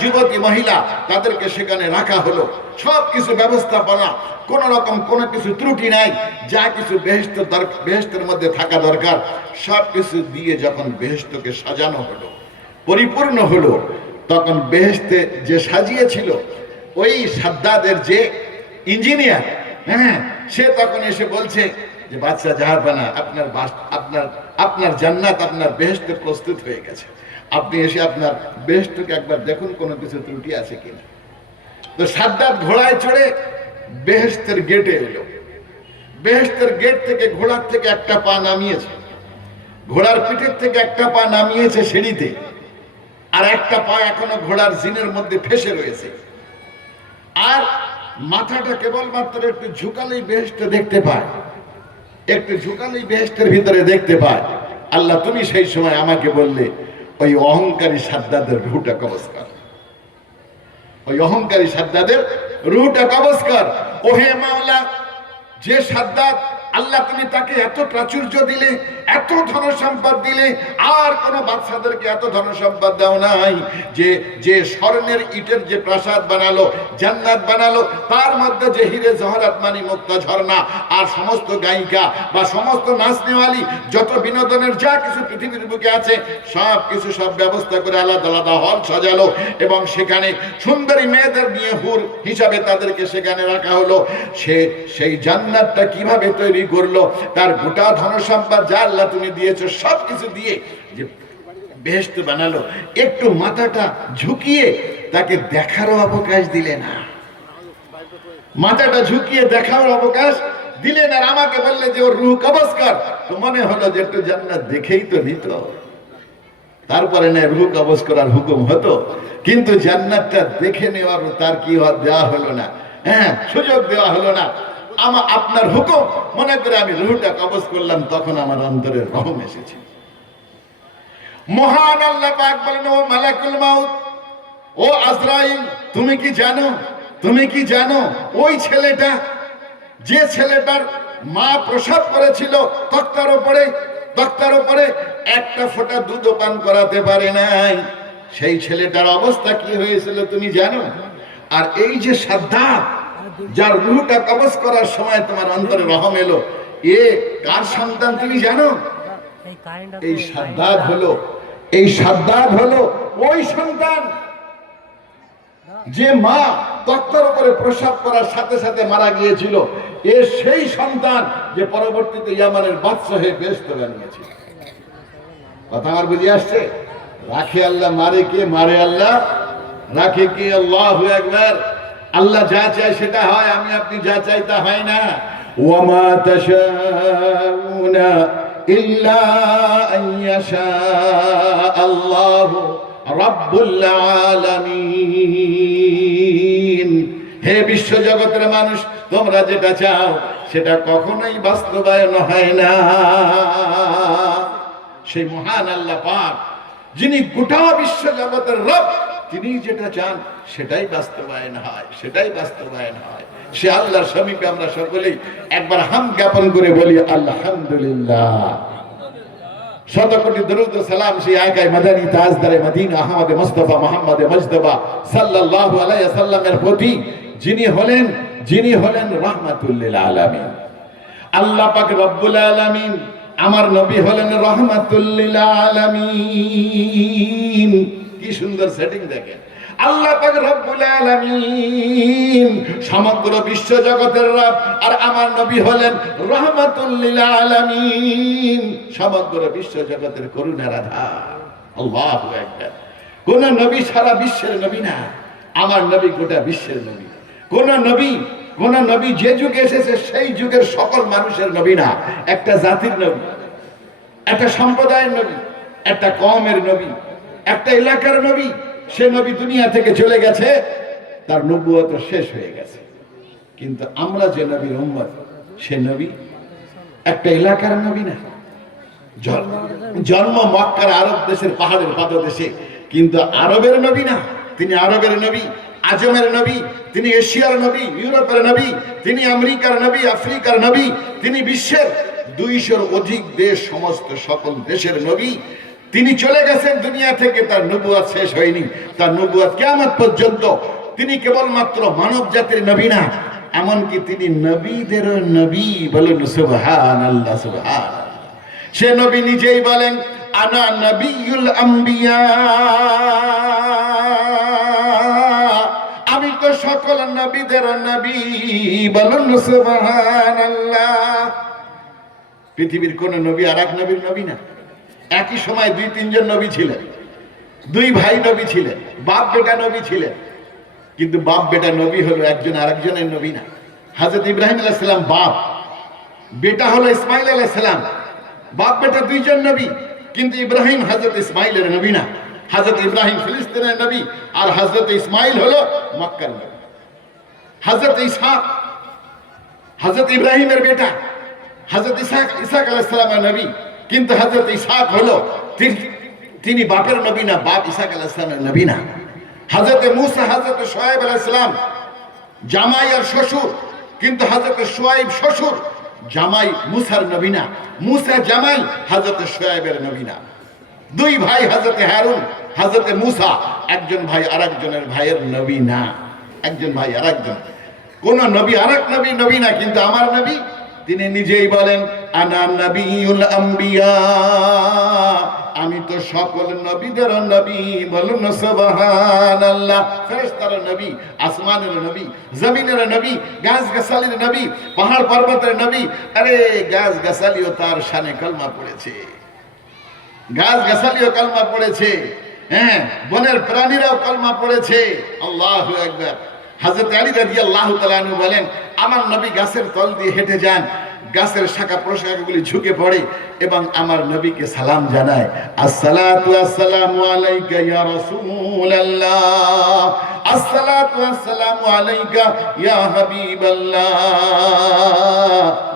যুবতী মহিলা, তাদেরকে সেখানে রাখা হলো। সব কিছু ব্যবস্থাপনা, কোন রকম কোনো কিছু ত্রুটি নাই। যা কিছু বেহেশতের মধ্যে থাকা দরকার, সব কিছু দিয়ে যখন বেহেশতকে সাজানো হলো, পরিপূর্ণ হলো, তখন বেহেশতে যে সাজিয়েছিল ওই সাদ্দাদের যে ইঞ্জিনিয়ার, সে তখন এসে বলছে যে বাদশা জাহাপানা, আপনার জান্নাত, আপনার বেহেশতে প্রস্তুত হয়ে গেছে, আপনি এসে আপনার বেহেশতকে একবার দেখুন কোনো কিছু ত্রুটি আছে কিনা। তো সাদ্দাত ঘোড়ায় চড়ে বেহেশতের গেটে এলো। বেহেশতের গেট থেকে, ঘোড়ার থেকে একটা পা নামিয়েছে, ঘোড়ার পিঠের থেকে একটা পা নামিয়েছে সিঁড়িতে, আর একটা পা এখনো ঘোড়ার জিনের মধ্যে ফেসে রয়েছে। আর মাথাটা কেবলমাত্র একটু ঝুঁকালেই বেহেশত দেখতে পায়, একটু ঝুঁকালেই বেহেশতের ভিতরে দেখতে পায়। আল্লাহ তুমি সেই সময় আমাকে বললে ওই অহংকারী সাদ্দাদের রূহটা কবজ কর, ওই অহংকারী সাদ্দাদের রূহটা কবজ কর। ওহে মাওলা, যে সাদ্দাত আল্লাহ তুমি তাকে এত প্রাচুর্য দিলে, এত ধন সম্পদ দিলে, আর কোন বাদশাদেরকে এত ধন সম্পদ দাও নাই যে যে স্বর্ণের ইটের যে প্রাসাদ বানালো, জান্নাত বানালো, তার মধ্যে যে হিরে জহরাত মানি মুক্তা ঝর্ণা আর সমস্ত গায়িকা বা সমস্ত নাচনেওয়ালি যত বিনোদনের যা কিছু পৃথিবীর বুকে আছে সব কিছু সব ব্যবস্থা করে আলাদা আলাদা হল সাজালো এবং সেখানে সুন্দরী মেয়েদের নিয়ে হুর হিসাবে তাদেরকে সেখানে রাখা হলো। সেই জান্নাতটা কিভাবে তৈরি করলো? তার গোটা ধন সম্পদ যা আল্লাহ তুমি দিয়েছো সব কিছু দিয়ে যে বেহেশত বানালো, একটু মাথাটা ঝুঁকিয়ে তাকে দেখারও অবকাশ দিলে না, মাথাটা ঝুঁকিয়ে দেখার অবকাশ দিলেন। আর আমাকে বললে যে ওর রূহ কবজ কর, তো মনে হলো যে একটু জান্নাত দেখেই তো নিত, তারপরে না রূহ কবজ করার হুকুম হতো, কিন্তু জান্নাতটা দেখে নেওয়ার তার কি দেওয়া হলো না, হ্যাঁ সুযোগ দেওয়া হলো না। আপনার হুকুম মনে করে আমি রূহটা কবজ করলাম, তখন আমার অন্তরে রহম এসেছে। মহান আল্লাহ পাক বলেন, ও মালাকুল মাউত, ও আজরাইল, তুমি কি জানো, তুমি কি জানো ওই ছেলেটা, যে ছেলেটার মা প্রসব করেছিল তক্তার উপরে একটা ফোঁটা দুধ পান করাতে পারে নাই, সেই ছেলেটার অবস্থা কি হয়েছিল তুমি জানো? আর এই যে সাদ্দাত, যার রূহটা কবজ করার সময় তোমার অন্তরে রহম এলো, এ কার সন্তান তুমি জানো? এই সাদ্দাত হলো ওই সন্তান যে মা তক্তার উপরে প্রসব করার সাথে সাথে মারা গিয়েছিল। এ সেই সন্তান যে পরবর্তীতে ইয়ামানের বাদশা হয়ে বেহেশত বানিয়েছিল। কথা আমার বুঝে আসছে? রাখে আল্লাহ, মারে কে? মারে আল্লাহ, রাখে কে? আল্লাহু আকবার। আল্লাহ যা চায় সেটা হয়, আমি আপনি যা চাই তা হয় না। ওয়ামা তাশাউনা ইল্লা আন ইয়াশা আল্লাহু রাব্বুল আলামিন। হে বিশ্ব জগতের মানুষ, তোমরা যেটা চাও সেটা কখনোই বাস্তবায়ন হয় না। সেই মহান আল্লাহ পাক, যিনি গোটা বিশ্ব জগতের রব, তিনি যেটা চান সেটাই বাস্তবায়ন হয়, সেটাই বাস্তবায়ন হয়। সে আল্লাহর সমীপে আমরা সকলেই একবার হামদ জ্ঞাপন করে বলি আলহামদুলিল্লাহ। শত কোটি দরুদ ও সালাম সেই আকায়ে মাদানী তাজদারে মদিনা আহমদ মুস্তাফা মুহাম্মদ মুজতবা সাল্লাল্লাহু আলাইহি ওয়াসাল্লামের প্রতি, যিনি হলেন রাহমাতুল লিল আলামিন। আল্লাহ পাক রব্বুল আলামিন, আমার নবী হলেন রাহমাতুল লিল আলামিন। কি সুন্দর সেটিং দেখেন। আল্লাহ পাক রব্বুল আলামিন সমগ্র বিশ্ব জগতের রব, আর আমার নবী হলেন রাহমাতুল লিল আলামিন, সমগ্র বিশ্ব জগতের করুণার আধার। আল্লাহু আকবার। কোন নবী সারা বিশ্বের নবী না, আমার নবী গোটা বিশ্বের নবী। কোন নবী যে যুগে এসেছে সেই যুগের সকল মানুষের নবী না, একটা জাতির নবী, একটা সম্প্রদায়ের নবী, একটা কওমের নবী, একটা এলাকার নবী। সে নবী দুনিয়া থেকে চলে গেছে, তার নবুয়ত শেষ হয়ে গেছে। কিন্তু আমরা যে নবীর উম্মত, সে নবী একটা এলাকার নবী না। জন্ম মক্কার আরব দেশের পাহাড়ের পাদদেশে, কিন্তু আরবের নবী না। তিনি আরবের নবী, আজমের নবী, তিনি এশিয়ার নবী, ইউরোপের নবী, তিনি আমেরিকার নবী, আফ্রিকার নবী, তিনি বিশ্বের 200-র অধিক দেশ, সমস্ত সকল দেশের নবী। তিনি চলে গেছেন দুনিয়া থেকে, তার নবুয়ত শেষ হয়নি, তার নবুয়ত কিয়ামত পর্যন্ত। তিনি কেবলমাত্র মানব জাতির নবী না, এমনকি তিনি নবীদের নবী। বলুন সুবহানাল্লাহ, সুবহানাল্লাহ। সে নবী নিজেই বলেন, আনা নবিয়ুল আম্বিয়া, আমি তো সকল নবীদের নবী। বলুন সুবহানাল্লাহ। পৃথিবীর কোন নবী আর এক নবীর নবী না। একই সময় 2-3 নবী ছিলেন, 2 ভাই নবী ছিলেন, বাপ বেটা নবী ছিলেন, কিন্তু বাপ বেটা নবী হলো একজন আরেকজনের নবী না। হযরত ইব্রাহিম আলাইহিস সালাম বাপ, বেটা হলো ইসমাইল আলাইহিস সালাম। বাপ বেটা 2 জন নবী, কিন্তু ইব্রাহিম হযরত ইসমাইলের নবী না। হযরত ইব্রাহিম ফিলিস্তিনের নবী, আর হযরত ইসমাইল হলো মক্কার নবী। হযরত ইসহাক হযরত ইব্রাহিমের বেটা, হযরত ইসহাক আলাইহিস সালামের নবী, কিন্তু হযরত ইসহাক হলো তিনি বাপের নবী না, বাপ ইসহাক আলাইহিস সালামের নবী না। হযরত মূসা, হযরত শুআয়ব আলাইহিস সালাম জামাই আর শ্বশুর, কিন্তু হযরত শুআয়ব শ্বশুর, জামাই মুসার নবী না, মুসা জামাই হযরত শুআয়বের নবী না। দুই ভাই হযরত হারুন, হযরত মুসা, একজন ভাই আরেকজনের ভাইয়ের নবী না। একজন ভাই আরেকজন, কোন নবী আরেক নবী নবী না, কিন্তু আমার নবী তিনি নিজেই বলেন আনা নবিউল আম্বিয়া, আমি তো সকল নবীদের নবী। বলুন সুবহানাল্লাহ। ফেরেশতার নবী, আসমানের নবী, জমিনের নবী, গাছ গাছালির নবী, পাহাড় পর্বতের নবী। আরে গাছ গাছালিও তার শানে কলমা পড়েছে, গাছ গাছালিও কলমা পড়েছে, হ্যাঁ, বনের প্রাণীরাও কলমা পড়েছে। আল্লাহু আকবার। হযরত আলী রাদিয়াল্লাহু তাআলা আনহু বলেন, আমার নবী গাছের তল দিয়ে হেঁটে যান, গাছের শাখা প্রশাখাগুলি ঝুঁকে পড়ে এবং আমার নবীকে সালাম জানায়, আসসালাতু আসসালামু আলাইকা ইয়া রাসূলুল্লাহ, আসসালাতু আসসালামু আলাইকা ইয়া হাবিবাল্লাহ।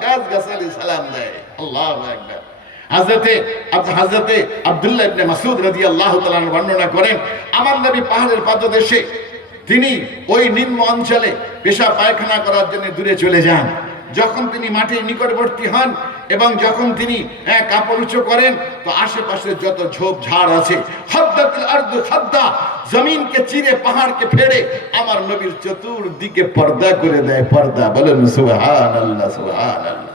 গাছ গাছালি সালাম দেয়। আল্লাহু আকবার। হযরতে আব্দুল্লাহ ইবনে মাসউদ রাদিয়াল্লাহু তাআলা বর্ণনা করেন, আমার নবী পাহাড়ের পাদদেশে তিনি ওই নিম্ন অঞ্চলে পেশাব পায়খানা করার জন্য দূরে চলে যান। যখন তিনি মাটির নিকটবর্তী হন এবং যখন তিনি কাপড় উঁচু করেন, তো আশেপাশে যত ঝোপ ঝাড় আছে, হাদ্দাতুল আরদু হাদ্দা, জমিনকে চিরে পাহাড়কে ফেড়ে আমার নবীর চতুর্দিকে পর্দা করে দেয়। পর্দা। বলেন সুবহানাল্লাহ, সুবহানাল্লাহ।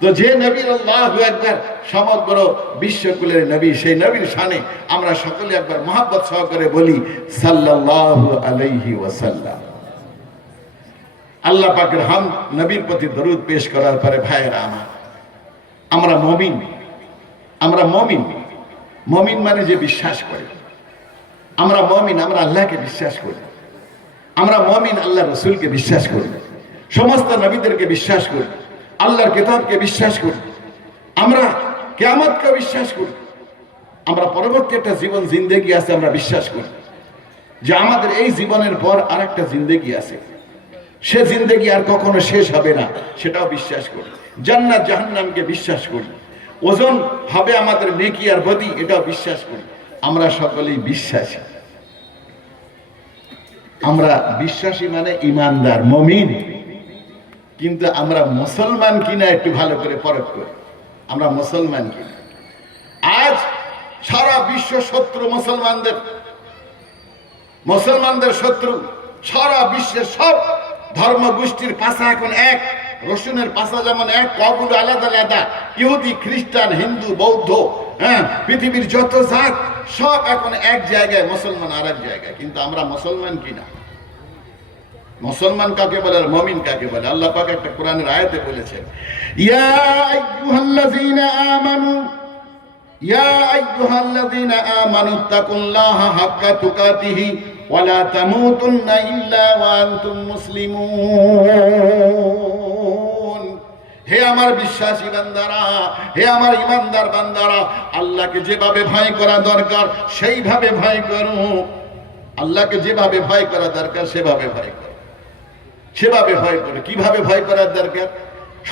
তো যে নবীর আল্লাহু আকবার সমগ্র বিশ্বকুলের নবী, সেই নবীর শানে আমরা সকলে একবার মহব্বত সহকারে বলি সাল্লাল্লাহু আলাইহি ওয়াসাল্লাম। আল্লাহ পাকের হামদ, নবীর প্রতি দরুদ পেশ করার পরে ভাইয়েরা আমার, আমরা মুমিন। আমরা মুমিন। মুমিন মানে যে বিশ্বাস করে। আমরা মুমিন, আমরা আল্লাহকে বিশ্বাস করি। আমরা মুমিন, আল্লাহ রাসূলকে বিশ্বাস করি, সমস্ত নবীদেরকে বিশ্বাস করি, আল্লাহর কিতাবকে বিশ্বাস করি, আমরা কিয়ামতকে বিশ্বাস করি, আমরা পরবর্তী একটা জীবন জিন্দেগি আছে আমরা বিশ্বাস করি, যে আমাদের এই জীবনের পর আরেকটা জিন্দেগি আছে, সে জিন্দেগি আর কখনো শেষ হবে না, সেটাও বিশ্বাস করি। জান্নাত জাহান্নামকে বিশ্বাস করি, ওজন হবে আমাদের নেকি আর বদি, এটাও বিশ্বাস করি। আমরা সকলেই বিশ্বাসী। আমরা বিশ্বাসী মানে ইমানদার, মুমিন। কিন্তু আমরা মুসলমান কিনা একটু ভালো করে পরখ করি। আমরা মুসলমান কিনা? আজ সারা বিশ্ব শত্রু মুসলমানদের, মুসলমানদের শত্রু। সারা বিশ্বের সব ধর্ম গোষ্ঠীর পাশা এখন এক, রসুনের পাশা যেমন এক, কগুলো আলাদা আলাদা, ইহুদি, খ্রিস্টান, হিন্দু, বৌদ্ধ, হ্যাঁ, পৃথিবীর যত জাত সব এখন এক জায়গায়, মুসলমান আর এক জায়গায়। কিন্তু আমরা মুসলমান কিনা? মুসলমান কাকে বলে আর মুমিন কাকে বলে? আল্লাহ পাক একটা কোরআনের আয়াতে বলেছেন, ইয়া আইয়ুহাল্লাযীনা আমানু, ইয়া আইয়ুহাল্লাযীনা আমানু তাকুল্লাহা হাক্কা তুকাতিহি ওয়া লা তামুতুন্না ইল্লা ওয়া আনতুম মুসলিমুন। হে আমার বিশ্বাসী বান্দারা, হে আমার ইমানদার বান্দারা, আল্লাহকে যেভাবে ভয় করা দরকার সেইভাবে ভয় করো। আল্লাহকে যেভাবে ভয় করা দরকার সেভাবে ভয় করো, সেভাবে ভয় করে। কিভাবে ভয় করার দরকার?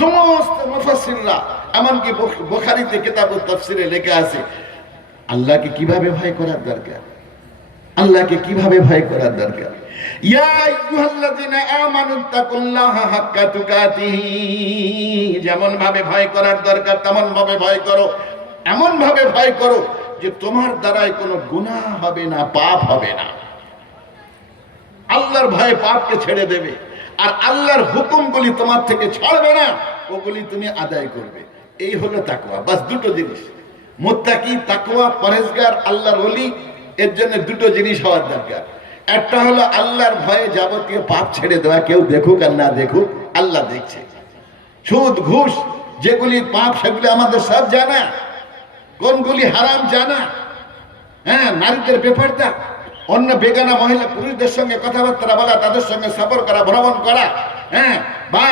সমস্ত মুফাসসিররা, এমনকি বুখারীতে কিতাবুত তাফসীরে লেখা আছে আল্লাহকে কিভাবে ভয় করার দরকার, আল্লাহকে কিভাবে ভয় করার দরকার। ইয়া আইয়ুহাল্লাযীনা আমানু তাকুল্লাহা হাক্কা তুকাতিহি, যেমন ভাবে ভয় করার দরকার তেমন ভাবে ভয় করো। এমন ভাবে ভয় করো যে তোমার দ্বারাই কোনো গুনাহ হবে না, পাপ হবে না। আল্লাহর ভয়ে পাপকে ছেড়ে দেবে, আর আল্লাহর হুকুমগুলি তোমার থেকে ছাড়বে না, ওগুলি তুমি আদায় করবে। এই হলো তাকওয়া। বাস দুটো জিনিস, মুত্তাকি, তাকওয়া, পরহেজগার, আল্লাহর ওলি। এর জন্য দুটো জিনিস হওয়ার দরকার। একটা হলো আল্লাহর ভয়ে যাবতীয় পাপ ছেড়ে দেওয়া, কেউ দেখুক আর না দেখুক আল্লাহ দেখছে। সুদ, ঘুষ যেগুলি পাপ সেগুলি আমাদের সব জানা, কোনগুলি হারাম জানা। হ্যাঁ, নারীদের ব্যাপারটা, অন্য বেগানা মহিলা পুরুষদের সঙ্গে কথাবার্তা বলা, তাদের সঙ্গে সফর করা, ভ্রমণ করা, হ্যাঁ, বা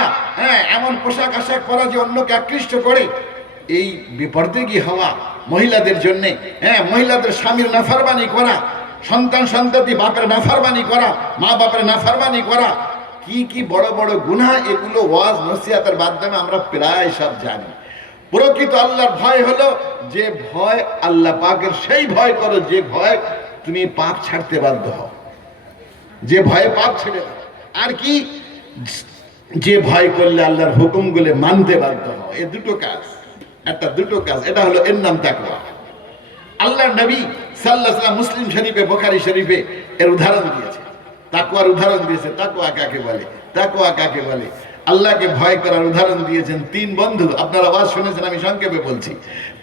এমন পোশাক আশাক পরা যে অন্যকে আকৃষ্ট করে, এই বিপর্যয়ী হওয়া মহিলাদের জন্য। হ্যাঁ, মহিলাদের স্বামীর নাফরমানি করা, সন্তান সন্ততি বাপের নাফরমানি করা, মা বাপের নাফরমানি করা, কি কি বড় বড় গুনাহ, এগুলো ওয়াজ নসিহতের মাধ্যমে আমরা প্রায় সব জানি। প্রকৃত আল্লাহর ভয় হলো যে ভয় আল্লাহ পাকের, সেই ভয় করো যে ভয় তুমি পাপ ছাড়তে বাধ্য হও, যে ভয়ে পাপ ছেড়ে দাও। আর কি যে ভয় করলে আল্লাহর হুকুমগুলো মানতে বাধ্য হয়। এই দুটো কাজ, দুটো কাজ, এটা হলো এর নাম তাকওয়া। আল্লাহর নবী সাল্লাল্লাহু আলাইহি ওয়াসাল্লাম মুসলিম শরীফে, বুখারী শরীফে এর উদাহরণ দিয়েছে, তাকওয়ার উদাহরণ দিয়েছে। তাকওয়া কাকে বলে? তাকওয়া কাকে বলে? আল্লাহকে ভয় করার উদাহরণ দিয়েছেন তিন বন্ধু। আপনারা আওয়াজ শুনেছেন, আমি সংক্ষেপে বলছি।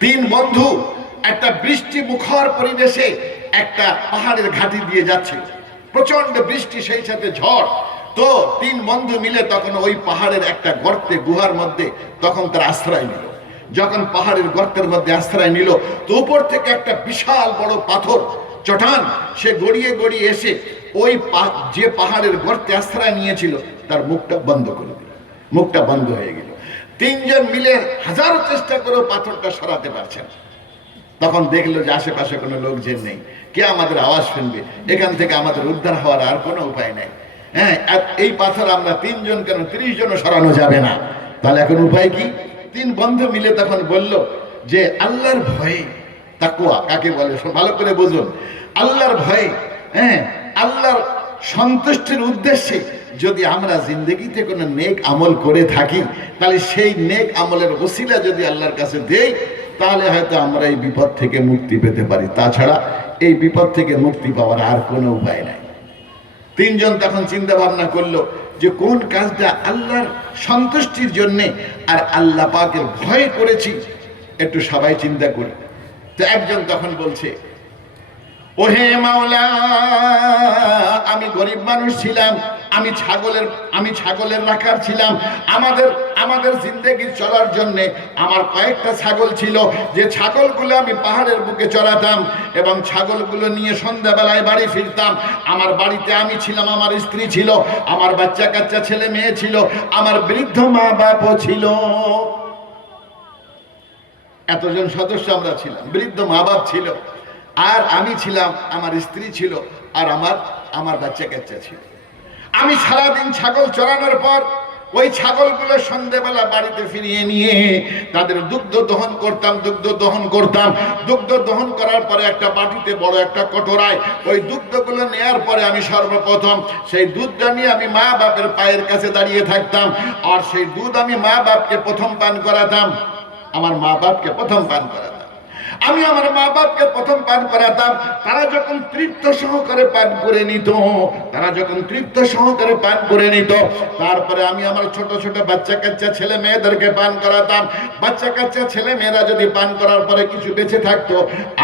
তিন বন্ধু একটা বৃষ্টি মুখর পরিবেশে একটা পাহাড়ের ঘাটি দিয়ে যাচ্ছে, প্রচন্ড বৃষ্টি, সেই সাথে ঝড়। তো তিন বন্ধু মিলে তখন ওই পাহাড়ের একটা গর্তে, গুহার মধ্যে তখন তার আশ্রয় নিল। যখন পাহাড়ের গর্তের মধ্যে আশ্রয় নিল, তো উপর থেকে একটা বিশাল বড় পাথর, চটান, সে গড়িয়ে গড়িয়ে এসে ওই যে পাহাড়ের গর্তে আশ্রয় নিয়েছিল তার মুখটা বন্ধ করে দিল। মুখটা বন্ধ হয়ে গেল। তিনজন মিলে হাজারো চেষ্টা করেও পাথরটা সরাতে পারছেন। তখন দেখলো যে আশেপাশে কোনো লোকজন নেই, কে আমাদের আওয়াজ শুনবে, এখান থেকে আমাদের উদ্ধার হওয়ার আর কোনো উপায় নেই। হ্যাঁ, এই পাথর আমরা তিনজন কেন 30 জনও সরানো যাবে না। তাহলে এখন উপায় কি? তিন বন্ধু মিলে তখন বলল যে আল্লাহর ভয়ে, তাকওয়া কাকে বলে ভালো করে বুঝুন। আল্লাহর ভয়ে, হ্যাঁ, আল্লাহর সন্তুষ্টির উদ্দেশ্যে যদি আমরা জিন্দগিতে কোনো নেক আমল করে থাকি, তাহলে সেই নেক আমলের ওসিলা যদি আল্লাহর কাছে দেই, তাহলে হয়তো আমরা এই বিপদ থেকে মুক্তি পেতে পারি। তাছাড়া এই বিপদ থেকে মুক্তি পাওয়ার আর কোনো উপায় নাই। তিনজন তখন চিন্তা ভাবনা করলো যে কোন কাজটা আল্লাহর সন্তুষ্টির জন্যে আর আল্লাহ পাকের ভয় করেছি, একটু সবাই চিন্তা করি। তো একজন তখন বলছে, ওহে মাওলা, আমি গরিব মানুষ ছিলাম, আমি ছাগলের রাখার ছিলাম। আমাদের জিন্দেগি চলার জন্য আমার কয়েকটা ছাগল ছিল, যে ছাগলগুলো আমি পাহাড়ের বুকে চড়াতাম এবং ছাগলগুলো নিয়ে সন্ধ্যাবেলায় বাড়ি ফিরতাম। আমার বাড়িতে আমি ছিলাম, আমার স্ত্রী ছিল, আমার বাচ্চা কাচ্চা ছেলে মেয়ে ছিল, আমার বৃদ্ধ মা বাপও ছিল। এতজন সদস্য আমরা ছিলাম, বৃদ্ধ মা বাপ ছিল, আর আমি ছিলাম, আমার স্ত্রী ছিল, আর আমার বাচ্চা কাচ্চা ছিল। আমি সারাদিন ছাগল চড়ানোর পর ওই ছাগলগুলো সন্ধ্যেবেলা বাড়িতে ফিরিয়ে নিয়ে তাদের দুগ্ধ দহন করতাম। দুগ্ধ দহন করার পরে একটা বাটিতে, বড় একটা কটোরায় ওই দুগ্ধগুলো নেয়ার পরে আমি সর্বপ্রথম সেই দুধটা নিয়ে আমি মা বাপের পায়ের কাছে দাঁড়িয়ে থাকতাম, আর সেই দুধ আমি মা বাপকে প্রথম পান করাতাম। আমার মা বাপকে প্রথম পান করাতাম। আমি আমার মা বাপকে প্রথম পান করাতাম। তারা যখন তৃপ্ত সহকারে পান করে নিত, তারপরে আমি আমার ছোট ছোট বাচ্চা কাচ্চা ছেলে মেয়েদেরকে পান করাতাম। বাচ্চা কাচ্চা ছেলে মেয়েরা যদি পান করার পরে কিছু বেঁচে থাকতো,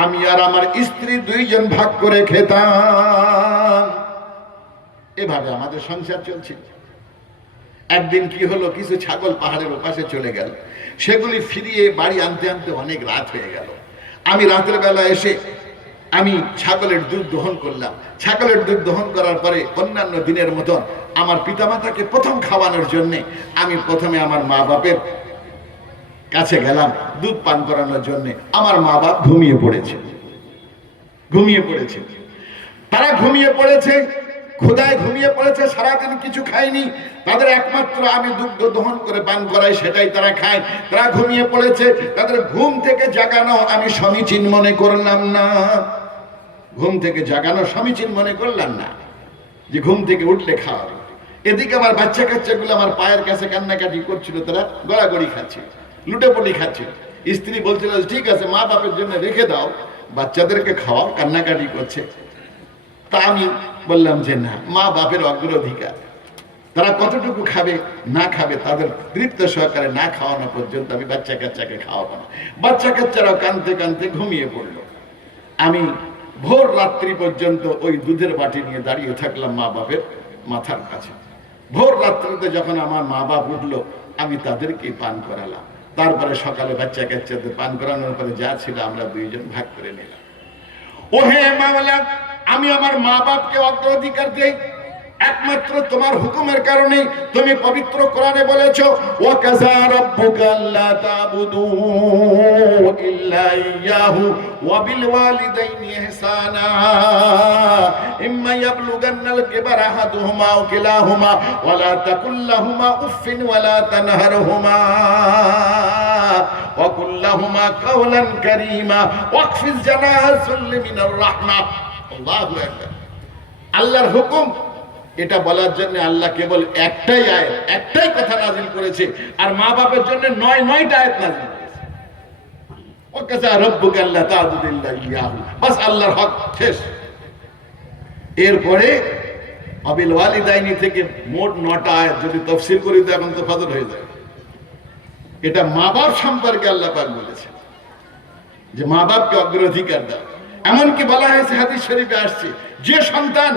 আমি আর আমার স্ত্রী দুইজন ভাগ করে খেতাম। এভাবে আমাদের সংসার চলছিল। একদিন কি হলো, কিছু ছাগল পাহাড়ের ওপাশে চলে গেল। সেগুলি ফিরিয়ে বাড়ি আনতে আনতে অনেক রাত হয়ে গেল। আমি রাতের বেলা এসে আমি ছাগলের দুধ দহন করলাম। ছাগলের দুধ দহন করার পরে অন্যান্য দিনের মতন আমার পিতামাতাকে প্রথম খাওয়ানোর জন্যে আমি প্রথমে আমার মা বাপের কাছে গেলাম দুধ পান করানোর জন্যে। আমার মা বাপ ঘুমিয়ে পড়েছে। তারা ঘুমিয়ে পড়েছে, ক্ষুধায় ঘুমিয়ে পড়েছে, সারাদিন কিছু খায়নি। তাদের একমাত্র আমি দুগ্ধ দহন করে পান করাই, সেটাই তারা খায়। তারা ঘুমিয়ে পড়েছে। তাদের ঘুম থেকে জাগানো আমি সমীচীন মনে করলাম না, যে ঘুম থেকে উঠলে খাওয়া। এদিকে আমার বাচ্চা কাচ্চাগুলো আমার পায়ের কাছে কান্নাকাটি করছিল, তারা গড়াগড়ি খাচ্ছে, লুটেপুটি খাচ্ছে। স্ত্রী বলছিল ঠিক আছে মা বাপের জন্য রেখে দাও, বাচ্চাদেরকে খাওয়াও, কান্নাকাটি করছে। তা আমি বললাম যে না, মা বাপের অগ্রাধিকার, তারা কতটুকু খাবে না খাবে তাদের তৃপ্ত সহকারে না খাওয়ানো পর্যন্ত আমি বাচ্চা কাচ্চাকে খাওয়াবো না। বাচ্চা কাচ্চারাও কানতে কানতে ঘুমিয়ে পড়লো। আমি ভোর রাত্রি পর্যন্ত ওই দুধের বাটি নিয়ে দাঁড়িয়ে থাকলাম মা বাপের মাথার কাছে। ভোর রাত্রিতে যখন আমার মা বাপ উঠলো, আমি তাদেরকে পান করালাম। তারপরে সকালে বাচ্চা কাচ্চাদের পান করানোর পরে যা ছিল আমরা দুইজন ভাগ করে নিলাম। ও হে মাওলা, আমি আমার মা বাপকে অগ্রাধিকার দেই একমাত্র তোমার হুকুমের কারণে। তুমি পবিত্র কোরআনে বলেছো, ওয়া কাযা রাব্বুকা আল্লা তা'বুদু ইল্লা ইয়্যাহু ওয়া বিল ওয়ালিদাইনি ইহসানা ইম্মা ইয়াবলুগান্নাল কিবারা আহাদুহুমা আও কিলাহুমা ওয়া লা তাকুল লাহুমা উফফিন ওয়া লা তানহারহুমা ওয়া কুল লাহুমা কাওলান কারীমা ওয়াকফিজ জানাহা যুল্লি মিনার রাহমা। আল্লাহু আকবার। আল্লাহর হুকুম এটা বলার জন্য আল্লাহ কেবল একটাই আয়াত, একটাই কথা নাজিল করেছে, আর মা বাপের জন্য 9টা আয়াত নাজিল করেছে। ওয়াকাযা রাব্বুকা আল্লা তা'বুদু ইল্লা ইয়াহু, বাস আল্লাহর হক শেষ। এরপরে অবিল ওয়ালিদাইনি থেকে মোট 9টা আয়াত যদি তাফসীর করি তো এখন তো ফজর হয়ে যায়। এটা মা বাপ সম্পর্কে আল্লাহ পাক বলেছে যে মা বাপকে অগ্রাধিকার দাও। এমনকি বলা হয়েছে, হাদিস শরীফে আসছে, যে সন্তান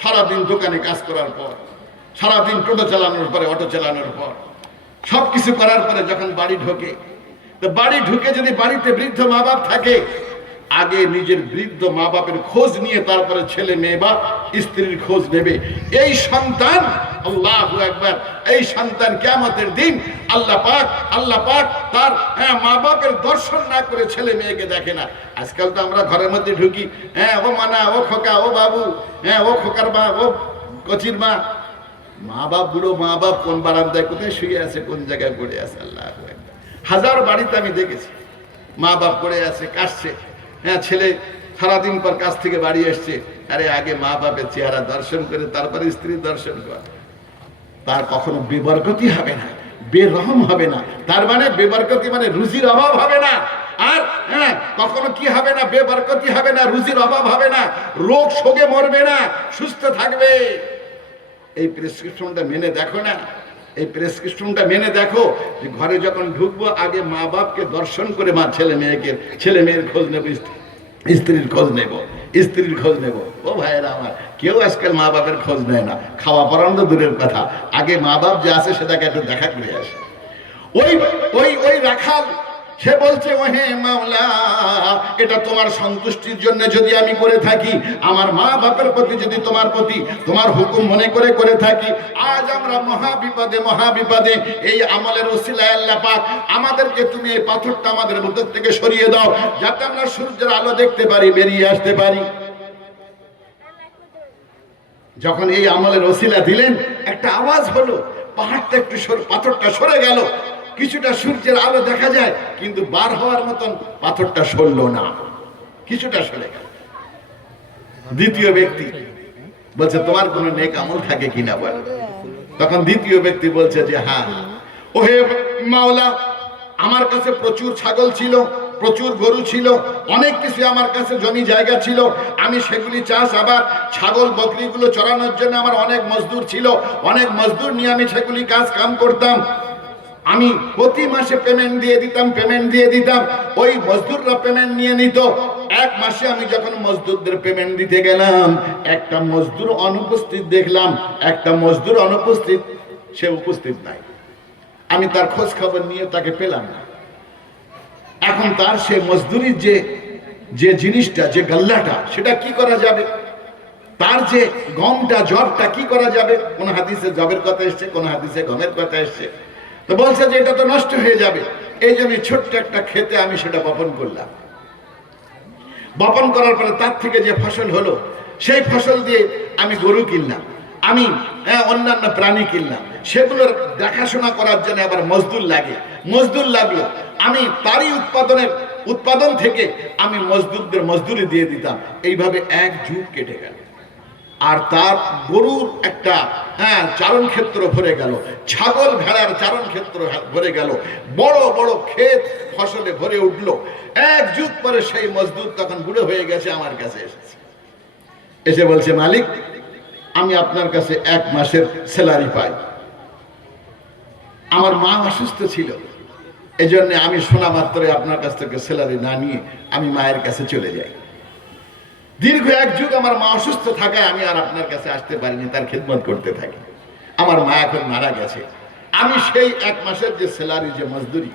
সারাদিন দোকানে কাজ করার পর, সারাদিন টোটো চালানোর পরে, অটো চালানোর পর, সবকিছু করার পরে যখন বাড়ি ঢোকে, তো বাড়ি ঢুকে যদি বাড়িতে বৃদ্ধ মা বাপ থাকে, আগে নিজের বৃদ্ধ মা বাপের খোঁজ নিয়ে তারপরে ছেলে মেয়ে বা স্ত্রীর খোঁজ নেবে। এই সন্তান, আল্লাহু আকবার, এই সন্তান কিয়ামতের দিন আল্লাহ পাক তার মা বাপের দর্শন না করে ছেলে মেয়েকে দেখে না। আজকাল তো আমরা ঘরের মধ্যে ঢুকি, ও মানা, ও খোকা, ও বাবু, ও খোকার মা, ও কচির মা। মা বাপ, বুড়ো মা বাপ কোন বারান্দায় কোথায় শুয়ে আছে, কোন জায়গায় পড়ে আছে, আল্লাহু আকবার। হাজার বাড়িতে আমি দেখেছি মা বাপ পড়ে আছে, কাশছে। ছেলে সারাদিন পর কাছ থেকে বাড়ি এসছে, আরে আগে মা বাপের চেহারা দর্শন করে তারপরে স্ত্রী দর্শন কর। তার কখনো বেবরকতি হবে না, বেরহম হবে না। তার মানে বেবরকতি মানে রুজির অভাব হবে না। আর কখনো কি হবে না, বেবরকতি হবে না, রুজির অভাব হবে না, রোগ শোকে মরবে না, সুস্থ থাকবে। এই প্রেসক্রিপশনটা মেনে দেখো না, এই প্রেসক্রিপশনটা মেনে দেখো যে ঘরে যখন ঢুকবো আগে মা বাপকে দর্শন করে ছেলে মেয়ের খোঁজ নেব, স্ত্রীর খোঁজ নেব, স্ত্রীর খোঁজ নেব। ও ভাইয়েরা আমার, কেউ আজকাল মা বাপের খোঁজ নেয় না। খাওয়া পরানো দূরের কথা, আগে মা বাপ যে আছে সেটাকে একটু দেখা করে আসে। ওই রাখাল সে বলছে, ও হে মাওলা, এটা তোমার সন্তুষ্টির জন্য যদি আমি করে থাকি, আমার মা বাপের প্রতি যদি তোমার হুকুম মনে করে থাকি, আজ আমরা মহাবিপদে এই আমলের ওসিলায় আল্লাহ পাক আমাদেরকে তুমি এই পাথরটা আমাদের মধ্যে থেকে সরিয়ে দাও, যাতে আমরা সূর্যের আলো দেখতে পারি, বেরিয়ে আসতে পারি। যখন এই আমলের ওসিলা দিলেন, একটা আওয়াজ হলো, পাহাড়টা একটু পাথরটা সরে গেল, কিছুটা সূর্যের আলো দেখা যায়, কিন্তু বার হওয়ার মতন পাথরটা সরল না, কিছুটা সরে গেল। দ্বিতীয় ব্যক্তি বলছে, তোমার কোনো নেক আমল থাকে কিনা বল। তখন দ্বিতীয় ব্যক্তি বলছে যে, হ্যাঁ, ওহে মাওলা, আমার কাছে প্রচুর ছাগল ছিল, প্রচুর গরু ছিল, অনেক কিছু আমার কাছে জমি জায়গা ছিল, আমি সেগুলি চাষ, আবার ছাগল বকরিগুলো চড়ানোর জন্য আমার অনেক মজদুর ছিল, অনেক মজদুর নিয়ে আমি সেগুলি কাম করতাম। আমি প্রতি মাসে পেমেন্ট দিয়ে দিতাম, ওই মজদুররা পেমেন্ট নিয়ে নিত। এক মাসে আমি যখন মজদুরদের পেমেন্ট দিতে গেলাম, একটা মজদুর অনুপস্থিত দেখলাম, একটা মজদুর অনুপস্থিত, সে উপস্থিত নাই। আমি তার খোঁজ খবর নিয়ে তাকে পেলাম না। এখন তার সে মজদুরির যে জিনিসটা, যে গল্লাটা, সেটা কি করা যাবে? তার যে গমটা, জবটা কি করা যাবে? কোন হাদিসে জবের কথা এসছে, কোন হাদিসে গমের কথা এসছে। তো বলছে যে এটা তো নষ্ট হয়ে যাবে, এই জন্য ছোট্ট একটা ক্ষেতে আমি সেটা বপন করলাম। বপন করার পরে তার থেকে যে ফসল হলো, সেই ফসল দিয়ে আমি গরু কিনলাম, আমি অন্যান্য প্রাণী কিনলাম, সেগুলোর দেখাশোনা করার জন্য আবার মজদুর লাগলো। আমি তারই উৎপাদন থেকে আমি মজদুরদের মজদুরি দিয়ে দিতাম। এইভাবে এক যুগ কেটে গেল। আর তার গরুর একটা চারণ ক্ষেত্র ভরে গেল, ছাগল ভেড়ার চারণ ক্ষেত্র ভরে গেল, বড় বড় ক্ষেত ফসলে ভরে উঠলো। এক যুগ পরে সেই মজদুর তখন বুড়ো হয়ে গেছে, আমার কাছে এসে বলছে, মালিক, আমি আপনার কাছে 1 মাসের স্যালারি পাই। আমার মা অসুস্থ ছিল, এজন্য আমি শোনা মাত্র আপনার কাছ থেকে স্যালারি না নিয়ে আমি মায়ের কাছে চলে যাই। দীর্ঘ 1 যুগ আমার মা অসুস্থ থাকায় আমি আর আপনার কাছে আসতে পারিনি, তার খেদমত করতে থাকি। আমার মা এখন মারা গেছে, আমি সেই 1 মাসের যে স্যালারি, যে মজদুরি,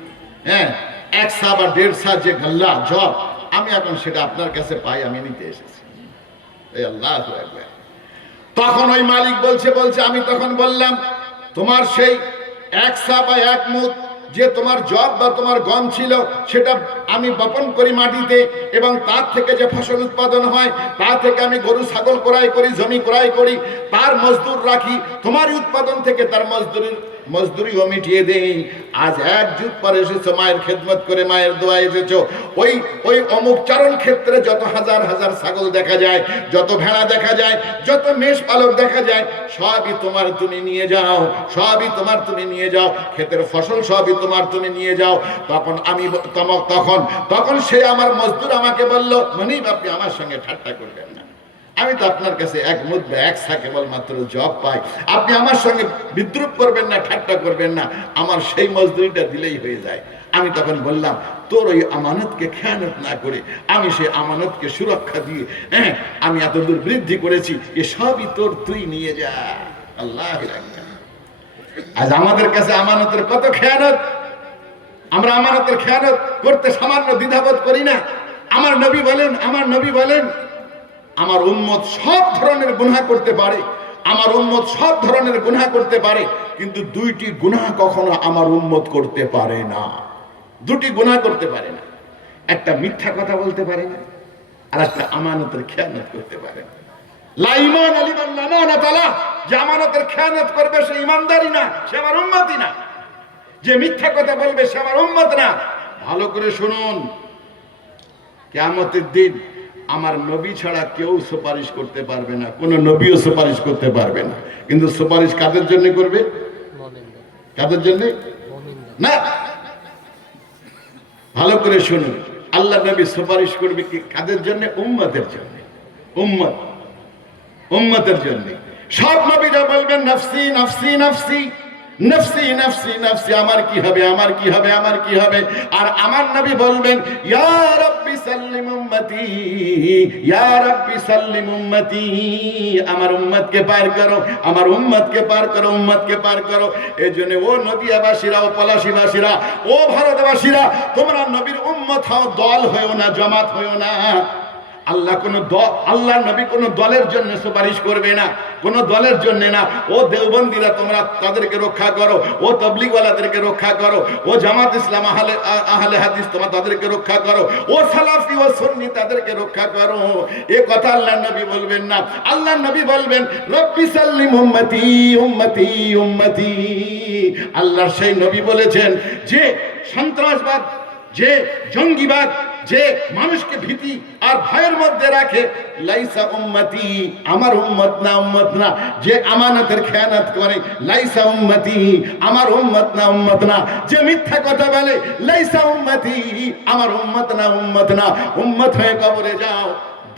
1 সা বা 1.5 সা যে গল্লা জব, আমি এখন সেটা আপনার কাছে পাই, আমি নিতে এসেছি। এই আল্লাহু আকবার। তখন ওই মালিক বলছে, আমি তখন বললাম, তোমার সেই 1 সা বা 1 মুদ যে তোমার জব বা তোমার গম ছিল, সেটা আমি বপন করি মাটিতে, এবং তার থেকে যে ফসল উৎপাদন হয়, তা থেকে আমি গরু ছাগল ক্রয় করি, জমি ক্রয় করি, তার মজদুর রাখি, তোমার উৎপাদন থেকে তার মজদুরিও মিটিয়ে দেই। আজ এক যুগ পরে এসেছো, মায়ের খেদমত করে মায়ের দোয়া এসেছো। ওই ওই অমুক চারণ ক্ষেত্রে যত হাজার হাজার ছাগল দেখা যায়, যত ভেড়া দেখা যায়, যত মেষ পালক দেখা যায়, সবই তোমার, তুমি নিয়ে যাও, সবই তোমার, তুমি নিয়ে যাও। ক্ষেতের ফসল সবই তোমার, তুমি নিয়ে যাও। তখন আমি তখন সে আমার মজদুর আমাকে বলল, মনিব আপনি আমার সঙ্গে ঠাট্টা করবেন না, আমি তো আপনার কাছে এক মুদ্রা এক সা কেবলমাত্র জব পাই, আপনি আমার সঙ্গে বিদ্রুপ করবেন না, ঠাট্টা করবেন না, আমার সেই মজদুরিটা দিলেই হয়ে যায়। আমি তখন বললাম, তোর ওই আমানতকে খেয়ানত না করে আমি সেই আমানতকে সুরক্ষা দিয়ে আমি এত দূর বৃদ্ধি করেছি, এ সবই তোর, তুই নিয়ে যা। আল্লাহ আকবার। আজ আমাদের কাছে আমানতের কত খেয়ানত, আমরা আমানতের খেয়ানত করতে সামান্য দ্বিধাবোধ করি না। আমার নবী বলেন আমার উম্মত সব ধরনের গুনাহ করতে পারে, আমার উম্মত সব ধরনের গুনাহ করতে পারে, কিন্তু দুইটি গুনাহ কখনো আমার উম্মত করতে পারে না। দুটি গুনাহ করতে পারে না, একটা মিথ্যা কথা বলতে পারে না, আর একটা আমানতের খেয়ানত করতে পারে না। লা ঈমান লিমান লা আমানাত লা, যে আমানতের খেয়ানত করবে সে ঈমানদারই না, সে আমার উম্মতই না। যে মিথ্যা কথা বলবে সে আমার উম্মত না। ভালো করে শুনুন, কিয়ামতের দিন আমার নবী ছাড়া কেউ সুপারিশ করতে পারবে না, কোন নবীও সুপারিশ করতে পারবে না। কিন্তু সুপারিশ কাদের জন্য করবে? কাদের জন্য? না, ভালো করে শুনুন, আল্লাহ নবী সুপারিশ করবে কি কাদের জন্য? উম্মতের জন্য, উম্মতের জন্য। সব নবীরা বলবেন নফসি নফসি নফসি নফসি নফসি নফসি, আমার কি হবে, আমার কি হবে, আমার কি হবে। আর আমার নবী বলবেন ইয়া রাব্বি সাল্লিম উম্মতি, ইয়া রাব্বি সাল্লিম উম্মতি, আমার উম্মতকে পার করো, আমার উম্মতকে পার করো, উম্মতকে পার করো। এইজন্য ও নদিয়াবাসীরা, ও পলাশীবাসীরা, ও ভারতবাসীরা, তোমরা নবীর উম্মত হও, দল হয়েও না, জামাত হয়েও না। আল্লাহ নবী কোন দলের জন্য সুপারিশ করবে না, কোন দলের জন্য না। ও দেওবন্দিরা তোমরা তাদেরকে রক্ষা করো, ও তবলিগওয়ালাদেরকে রক্ষা করো, ও জামাত ইসলাম আহলে হাদিস তোমরা তাদেরকে রক্ষা করো, ও সালাফি ও সুন্নি তাদেরকে রক্ষা করো। এ কথা আল্লাহ নবী বলবেন না। আল্লাহ নবী বলবেন রব্বি সাল্লিম উম্মতি উম্মতি উম্মতি। আল্লাহর সেই নবী বলেছেন যে সন্ত্রাসবাদ, যে জঙ্গিবাদ, যে মানুষকে ভীতি আর ভয়ের মধ্যে রাখে, লাইসা উম্মতি, আমার উম্মত না, উম্মত না। যে আমানতের খেয়ানত করে, লাইসা উম্মতি, আমার উম্মত না, উম্মত না। যে মিথ্যা কথা বলে, লাইসা উম্মতি, আমার উম্মত না, উম্মত না। উম্মত হয়ে কবরে যাও,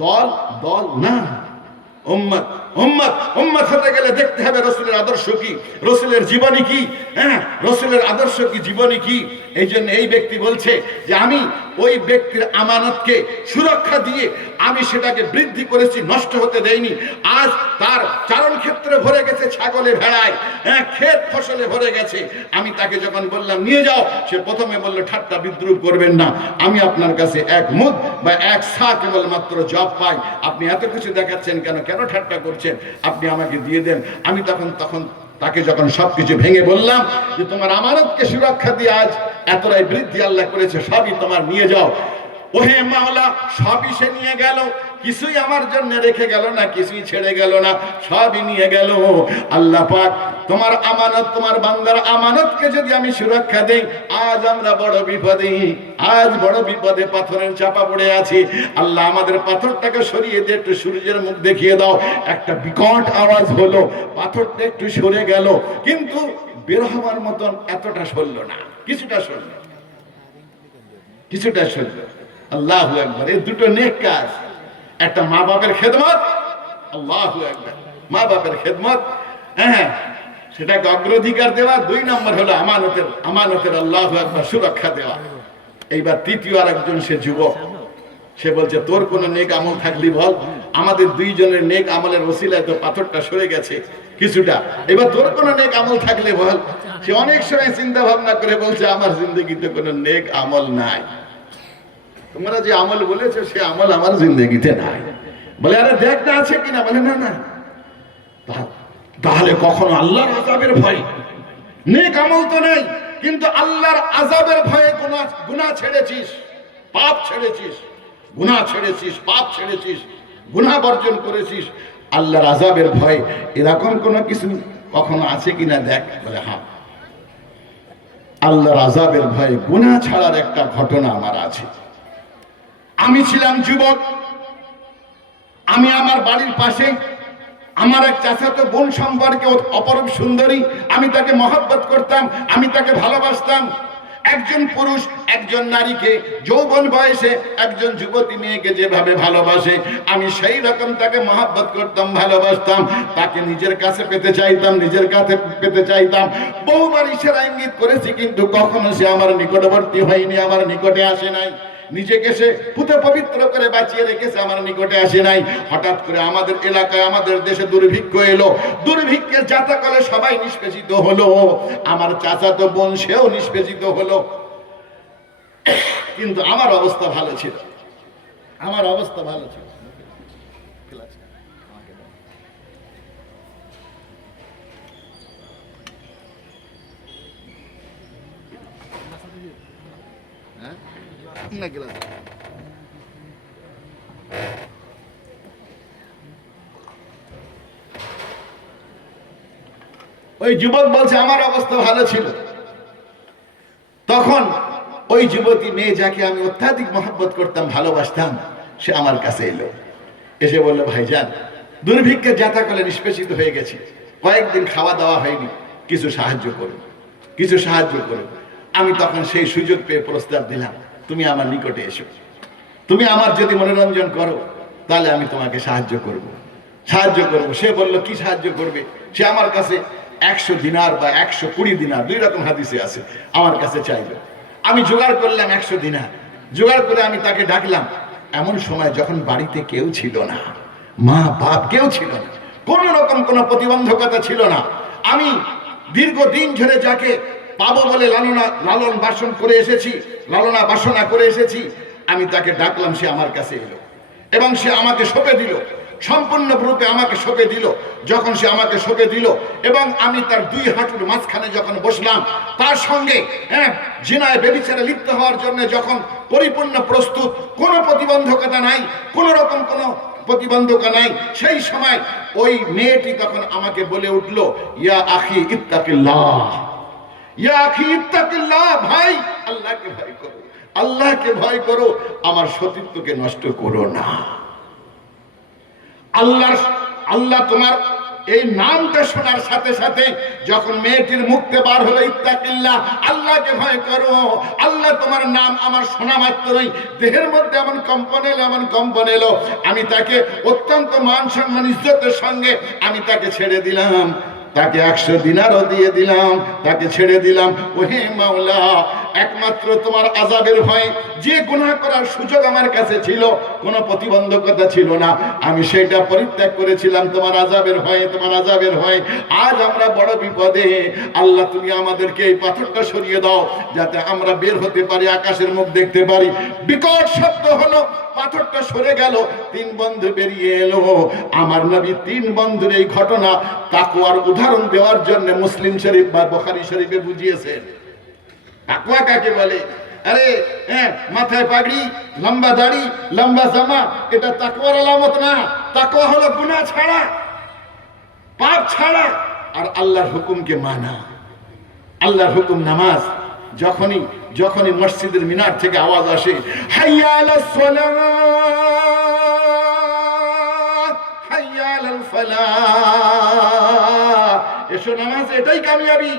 দল দল না, উম্মত উম্মত। উম্মত হতে গেলে দেখতে হবে রাসূলের আদর্শ কি, রাসূলের জীবনী কি, রাসূলের আদর্শ কি, জীবনী কি। এই জন্য এই ব্যক্তি বলছে যে আমি ওই ব্যক্তির আমানতকে সুরক্ষা দিয়ে আমি সেটাকে বৃদ্ধি করেছি, নষ্ট হতে দেইনি। আজ তার চারণ ক্ষেত্রে ভরে গেছে ছাগলে ভেড়ায়, ক্ষেত ফসলে ভরে গেছে। আমি তাকে যখন বললাম নিয়ে যাও, সে প্রথমে বলল ঠাট্টা বিদ্রুপ করবেন না, আমি আপনার কাছে এক মুদ বা এক সা কেবলমাত্র জব পাই, আপনি এত কিছু দেখাচ্ছেন কেন, কেন ঠাট্টা করছেন, আপনি আমাকে দিয়ে দেন। আমি তখন তাকে যখন সবকিছু ভেঙে বললাম যে তোমার আমানতকে সুরক্ষা দিয়ে আজ এতটাই বৃদ্ধি আল্লাহ করেছে, সবই তোমার, নিয়ে যাও। ওহে মাওলা, সবই সে নিয়ে গেল, কিছুই আমার জন্য রেখে গেল না, কিছুই ছেড়ে গেল না, সবই নিয়ে গেল। আল্লাহ পাক তোমার আমানত, তোমার বান্দার আমানতকে যদি আমি সুরক্ষা দেই, আজ আমরা বড় বিপদে, আজ বড় বিপদে, পাথরের চাপা পড়ে আছি। আল্লাহ আমাদের পাথরটাকে সরিয়ে দিয়ে একটু সূর্যের মুখ দেখিয়ে দাও। একটা বিকট আওয়াজ হলো, পাথরটা একটু সরে গেল, কিন্তু বের হওয়ার মতন এতটা সরল না, কিছুটা সরল, কিছুটা সরল। আল্লাহু আকবার। এই দুটো নেক কাজ, একটা মা বাপের খেদমত, আল্লাহু আকবার, মা বাপের খেদমত, সেটাকে অগ্রাধিকার দেওয়া। 2 নম্বর হলো আমানতের আল্লাহু আকবার সুরক্ষা দেওয়া। এইবার তৃতীয় আর একজন, সে যুবক, সে বলছে তোর কোন নেক আমল থাকলি বল, আমাদের দুইজনের নেক আমলের ওসিলায় তো পাথরটা সরে গেছে কিছুটা, এবার তোর কোন নেক আমল থাকলে বল। সে অনেক সময় চিন্তা ভাবনা করে বলছে আমার জিন্দগিতে কোনো নেক আমল নাই, তোমরা যে আমল বলেছো সে আমল আমার জিন্দগিতে নাই। বলে আরে দেখ না আছে কিনা, বলে না না। তাহলে কখনো আল্লাহর আযাবের ভয়, নেক আমল তো নেই কিন্তু আল্লাহর আযাবের ভয়ে গুনাহ ছেড়েছিস, পাপ ছেড়েছিস, গুনাহ ছেড়েছিস, পাপ ছেড়েছিস, গুনাহ বর্জন করেছিস, আল্লাহর আযাবের ভয়, এরকম কোনো কিছু কখনো আছে কিনা দেখ। বলে হ্যাঁ, আল্লাহর আযাবের ভয়ে গুনাহ ছাড়ার একটা ঘটনা আমার আছে। আমি ছিলাম যুবক, আমি আমার বাড়ির পাশে আমার এক চাচাতো বোন সম্পর্কে অপরূপ সুন্দরী, আমি তাকে মহব্বত করতাম, আমি তাকে ভালোবাসতাম। একজন পুরুষ একজন নারীকে যৌবন বয়সে একজন যুবতী মেয়েকে যেভাবে ভালোবাসে, আমি সেই রকম তাকে মহব্বত করতাম, ভালোবাসতাম, তাকে নিজের কাছে পেতে চাইতাম, নিজের কাছে পেতে চাইতাম। বহুবার ইশারা ইঙ্গিত করেছি, কিন্তু কখনো সে আমার নিকটবর্তী হয়নি, আমার নিকটে আসে নাই। নিজেকে সে পুঁতে পবিত্র করে বাঁচিয়ে রেখেছে, আমার নিকটে আসে নাই। হঠাৎ করে আমাদের এলাকায়, আমাদের দেশে দুর্ভিক্ষ এলো। দুর্ভিক্ষের জাতাকলে সবাই নিষ্পেষিত হলো, আমার চাচাতো বোন সেও নিষ্পেষিত হলো। কিন্তু আমার অবস্থা ভালো ছিল, আমার অবস্থা ভালো ছিল। না গ্লাস ওই যুবক বলছে আমার অবস্থা ভালো ছিল। তখন ওই যুবতী মেয়ে যাকে আমি অত্যাধিক মহব্বত করতাম, ভালোবাসতাম, সে আমার কাছে এলো, এসে বলল, ভাইজান দুর্ভিক্ষের জাতাকলে নিষ্পেষিত হয়ে গেছি, কয়েকদিন খাওয়া দাওয়া হয়নি, কিছু সাহায্য করুন, কিছু সাহায্য করুন। আমি তখন সেই সুযোগ পেয়ে প্রস্তাব দিলাম, তুমি আমার নিকটে এসো, তুমি আমার যদি মনোরঞ্জন করো তাহলে আমি তোমাকে সাহায্য করব, সাহায্য করব। সে বলল কি সাহায্য করবে? সে আমার কাছে 100 দিনার বা 120 দিনার, দুই রকম হাদিসে আছে, আমার কাছে চাইলো। আমি জোগাড় করলাম 100 দিনার, জোগাড় করে আমি তাকে ডাকলাম। এমন সময় যখন বাড়িতে কেউ ছিল না, মা বাপ কেউ ছিল না, কোন রকম কোনো প্রতিবন্ধকতা ছিল না, আমি দীর্ঘদিন ধরে যাকে পাবো বলে লালন বাসন করে এসেছি, লালনা বাসনা করে এসেছি, আমি তাকে ডাকলাম, সে আমার কাছে এলো এবং সে আমাকে সঁপে দিল, সম্পূর্ণ রূপে আমাকে সঁপে দিল। যখন সে আমাকে সঁপে দিল এবং আমি তার 2 হাঁটুর মাঝখানে যখন বসলাম, তার সঙ্গে জিনায় ব্যভিচারে লিপ্ত হওয়ার জন্য যখন পরিপূর্ণ প্রস্তুত, কোনো প্রতিবন্ধকতা নাই, কোনো রকম কোনো প্রতিবন্ধকতা নাই, সেই সময় ওই মেয়েটি তখন আমাকে বলে উঠল, ইয়া আখি ইত্তাকিল্লাহ, ইয়া আখি ইত্তাকিল্লাহ, ভাই আল্লাহকে ভয় করো, আল্লাহকে ভয় করো, আমার সতীত্বকে নষ্ট করো না। আল্লাহ তোমার এই নামটা শোনার সাথে সাথে যখন মেয়েটির মুখতে বার হলো ইত্তাকিল্লাহ, আল্লাহকে ভয় করো, আল্লাহ তোমার নাম আমার শোনা মাত্রই দেহের মধ্যে এমন কম্পন এলো, এমন কম্পন এলো, আমি তাকে অত্যন্ত মান সম্মান ইজ্জতের সঙ্গে আমি তাকে ছেড়ে দিলাম, তাকে 100 দিনারও দিয়ে দিলাম, তাকে ছেড়ে দিলাম। ওহে মাওলা, একমাত্র তোমার আযাবের ভয়, যে গুনাহ করার সুযোগ আমার কাছে ছিল, কোনো প্রতিবন্ধকতা ছিল না, আমি সেটা পরিত্যাগ করেছিলাম তোমার আযাবের ভয়ে, তোমার আযাবের ভয়ে। আজ আমরা বড় বিপদে, আল্লাহ তুমি আমাদেরকে এই পাথরটা সরিয়ে দাও, যাতে আমরা বের হতে পারি, আকাশের মুখ দেখতে পারি। বিকট শব্দ হলো, পাথরটা সরে গেল, 3 বন্ধু বেরিয়ে এলো। আমার নবী 3 বন্ধুর এই ঘটনা তাকওয়ার উদাহরণ দেওয়ার জন্য মুসলিম শরীফ বা বুখারী শরীফে বুঝিয়েছেন। তাকওয়া কাকে বলে? আরে মাথায় পাগড়ি, লম্বা দাড়ি, লম্বা জামা, এটা তাকওয়ার আলামত না। তাকওয়া হলো গুনাহ ছাড়া, পাপ ছাড়া, আর আল্লাহর হুকুমকে মানা। আল্লাহর হুকুম নামাজ, যখনই মসজিদের মিনার থেকে আওয়াজ আসে, হাইয়া আলাস সালাহ, হাইয়া আলাল ফালাহ, এসো নামাজ, এটাই কামিয়াবি।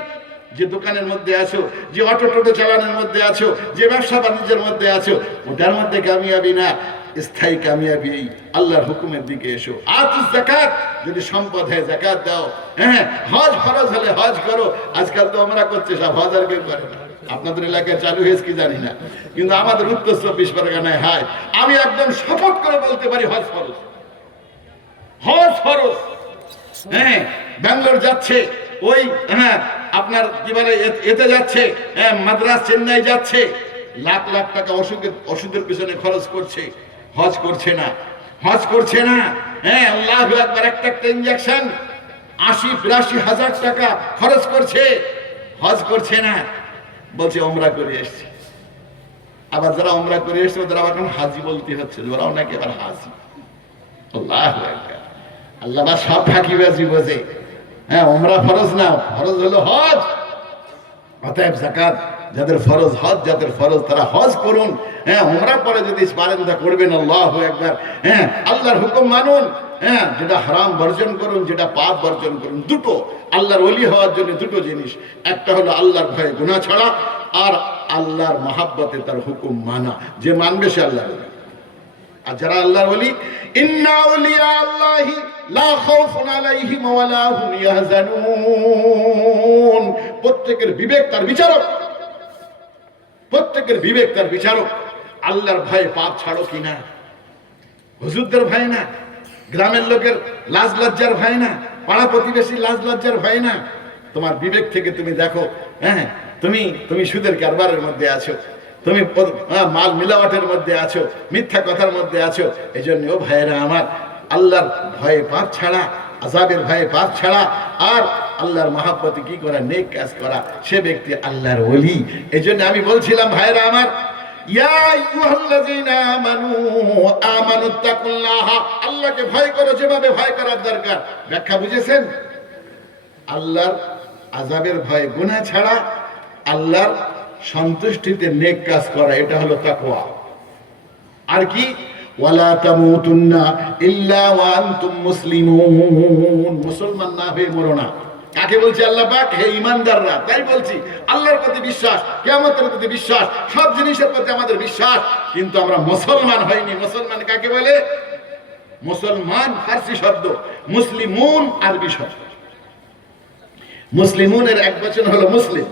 যে দোকানের মধ্যে আছো, যে অটো টোটো চালানোর মধ্যে আছো, যে ব্যবসা বাণিজ্যের মধ্যে আছো, ওটার মধ্যে কামিয়াবি না, স্থায়ী কামিয়াবি এই আল্লাহর হুকুমের দিকে এসো। আতুজ যাকাত, যদি সম্পদ হয় যাকাত দাও। হজ ফরজ হলে হজ করো। আজকাল তো আমরা করছে সব, হজ আর কেউ করে না। আপনাদের এলাকায় চালু হয়েছে কি জানি না, কিন্তু আমাদের উত্তর 24 পরগনায় হয়। আমি একদম শপথ করে বলতে পারি হজ ফরজ, হজ ফরজ। ব্যাঙ্গালোর যাচ্ছে, ওই আপনার কি বলে এতে যাচ্ছে, মাদ্রাজ চেন্নাই যাচ্ছে, লাখ লাখ টাকা ওষুধের পিছনে খরচ করছে, হজ করছে না, হজ করছে না। আল্লাহু আকবার, একটা ইনজেকশন 80-82 হাজার টাকা খরচ করছে, হজ করছে না, বলছে ওমরা করে এসছে। আবার যারা ওমরা করে এসছে ওদের আবার এখন হাজি বলতে হচ্ছে, ওরাও নাকি আবার হাজি। আল্লাহু আকবার, আল্লাহ সব ফাঁকিবাজি বোঝে। ওমরা ফরজ না, ফরজ হলো হজ। অতএব যাকাত যাদের ফরজ, হজ যাদের ফরজ, তারা হজ করুন। হ্যাঁ, উমরা পরে যদি পারেন তা করবেন, আল্লাহু আকবার। হ্যাঁ, আল্লাহর হুকুম মানুন। হ্যাঁ, যেটা হারাম বর্জন করুন, যেটা পাপ বর্জন করুন। দুটো আল্লাহর ওলি হওয়ার জন্য দুটো জিনিস, একটা হলো আল্লাহর ভয়ে গুনাহ ছাড়া, আর আল্লাহর মহাব্বতে তার হুকুম মানা। যে মানবে সে আল্লাহর ওলি। আর যারা আল্লাহর ওলি, ইন্না আউলিয়া আল্লাহি লা খাউফুন আলাইহিম ওয়া লা হুম ইয়াহজানুন। প্রত্যেকের বিবেক তার বিচারক, প্রত্যেকের বিবেক তার বিচারক। আল্লাহর ভয়ে পাপ ছাড়ো কিনা, হুজুরদের ভয় না, গ্রামের লোকের লাজ লজ্জার ভয় না, পাড়া প্রতিবেশী লাজ লজ্জার ভয় না। তোমার বিবেক থেকে তুমি দেখো। হ্যাঁ, তুমি সুদের কারবারের মধ্যে আছো, তুমি মাল মিলাওয়াটের মধ্যে আছো, মিথ্যা কথার মধ্যে আছো। এই জন্য ও ভাইয়েরা আমার, আল্লাহর ভয়ে পাপ ছাড়া, আযাবের ভয়ে পাপ ছাড়া, আর আল্লাহর মহাব্বতে কি করা, নেক কাজ করা, সে ব্যক্তি আল্লাহর ওলি। এই জন্য আমি বলছিলাম ভাইয়েরা আমার, ইয়া আইয়ুহাল্লাযীনা আমানু আমানুত্তাকুল্লাহ, আল্লাহকে ভয় করো যেভাবে ভয় করার দরকার। ব্যাখ্যা বুঝেছেন? আল্লাহর আযাবের ভয়ে গুনাহ ছাড়া, আল্লাহর সন্তুষ্টিতে নেক কাজ করা, এটা হলো তাকওয়া। আর কি, ওয়ালা তামুতুন্না ইল্লা ওয়া আনতুম মুসলিমুন, মুসলমান না হয়ে মরো না। কাকে বলছে আল্লাহ পাক? হে ঈমানদাররা। তাই বলছি, আল্লাহর প্রতি বিশ্বাস, কিয়ামতের প্রতি বিশ্বাস, সব জিনিসের প্রতি আমাদের বিশ্বাস, কিন্তু আমরা মুসলমান হইনি। মুসলমান কাকে বলে? মুসলমান ফার্সি শব্দ, মুসলিমুন আরবি শব্দ। মুসলিমুনের এক বচন হলো মুসলিম।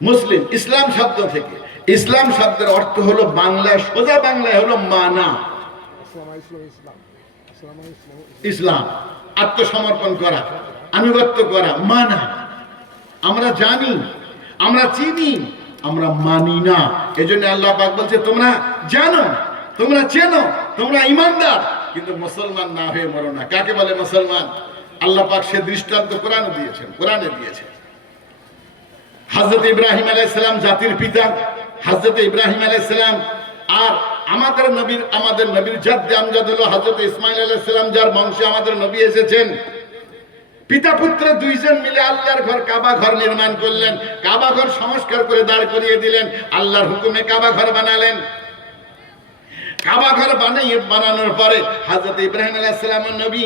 মুসলিম ইসলাম শব্দ থেকে, ইসলাম শব্দের অর্থ হলো বাংলায়, সোজা বাংলায় হলো মানা। ইসলাম আত্মসমর্পণ করা, আনুগত্য করা, মানা। আমরা জানি, আমরা চিনি, আমরা মানি না। এজন্য আল্লাহ পাক বলছে তোমরা জানো, তোমরা চেনো, তোমরা ঈমানদার, কিন্তু মুসলমান না হয়ে মরো না। কাকে বলে মুসলমান? আল্লাহ পাক সে দৃষ্টান্ত কোরআনে দিয়েছেন, কোরআনে দিয়েছেন। হযরত ইব্রাহিম আলাইহিস সালাম জাতির পিতা, হযরত ইব্রাহিম আলাইহিস সালাম। আর আমাদের নবীর জাদ্দে আমজাদ হলো হযরত ইসমাঈল আলাইহিস সালাম, যার বংশে আমাদের নবী এসেছেন। পিতা পুত্র দুইজন মিলে আল্লাহর ঘর, কাবা ঘর নির্মাণ করলেন। কাবা ঘর সংস্কার করে দাঁড় করিয়ে দিলেন, আল্লাহর হুকুমে কাবা ঘর বানালেন। কাবা ঘর বানানোর পরে হযরত ইব্রাহিম আলাইহিস সালাম নবী,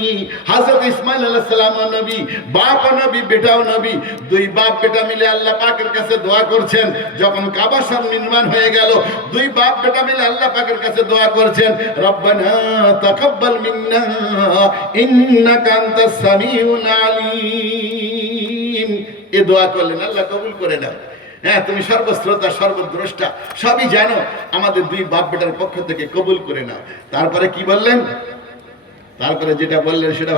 হযরত ইসমাঈল আলাইহিস সালাম নবী, বাপ নবী, বেটাও নবী। দুই বাপ বেটা মিলে আল্লাহ পাকের কাছে দোয়া করছেন। যখন কাবা শরীফ নির্মাণ হয়ে গেল, দুই বাপ বেটা মিলে আল্লাহ পাকের কাছে দোয়া করছেন, রব্বানা তাকাব্বাল মিন্না ইন্নাকা আনতাস সামিউল আলিম। এই দোয়া করলেন, আল্লাহ কবুল করে নেন। হ্যাঁ, তুমি সর্বশ্রোতা, সর্বদ্রষ্টা, সবই জানো, আমাদের দুই বাপ বেটার পক্ষ থেকে কবুল করে নাও। তারপরে কি বললেন? তারপরে যেটা বললেন সেটা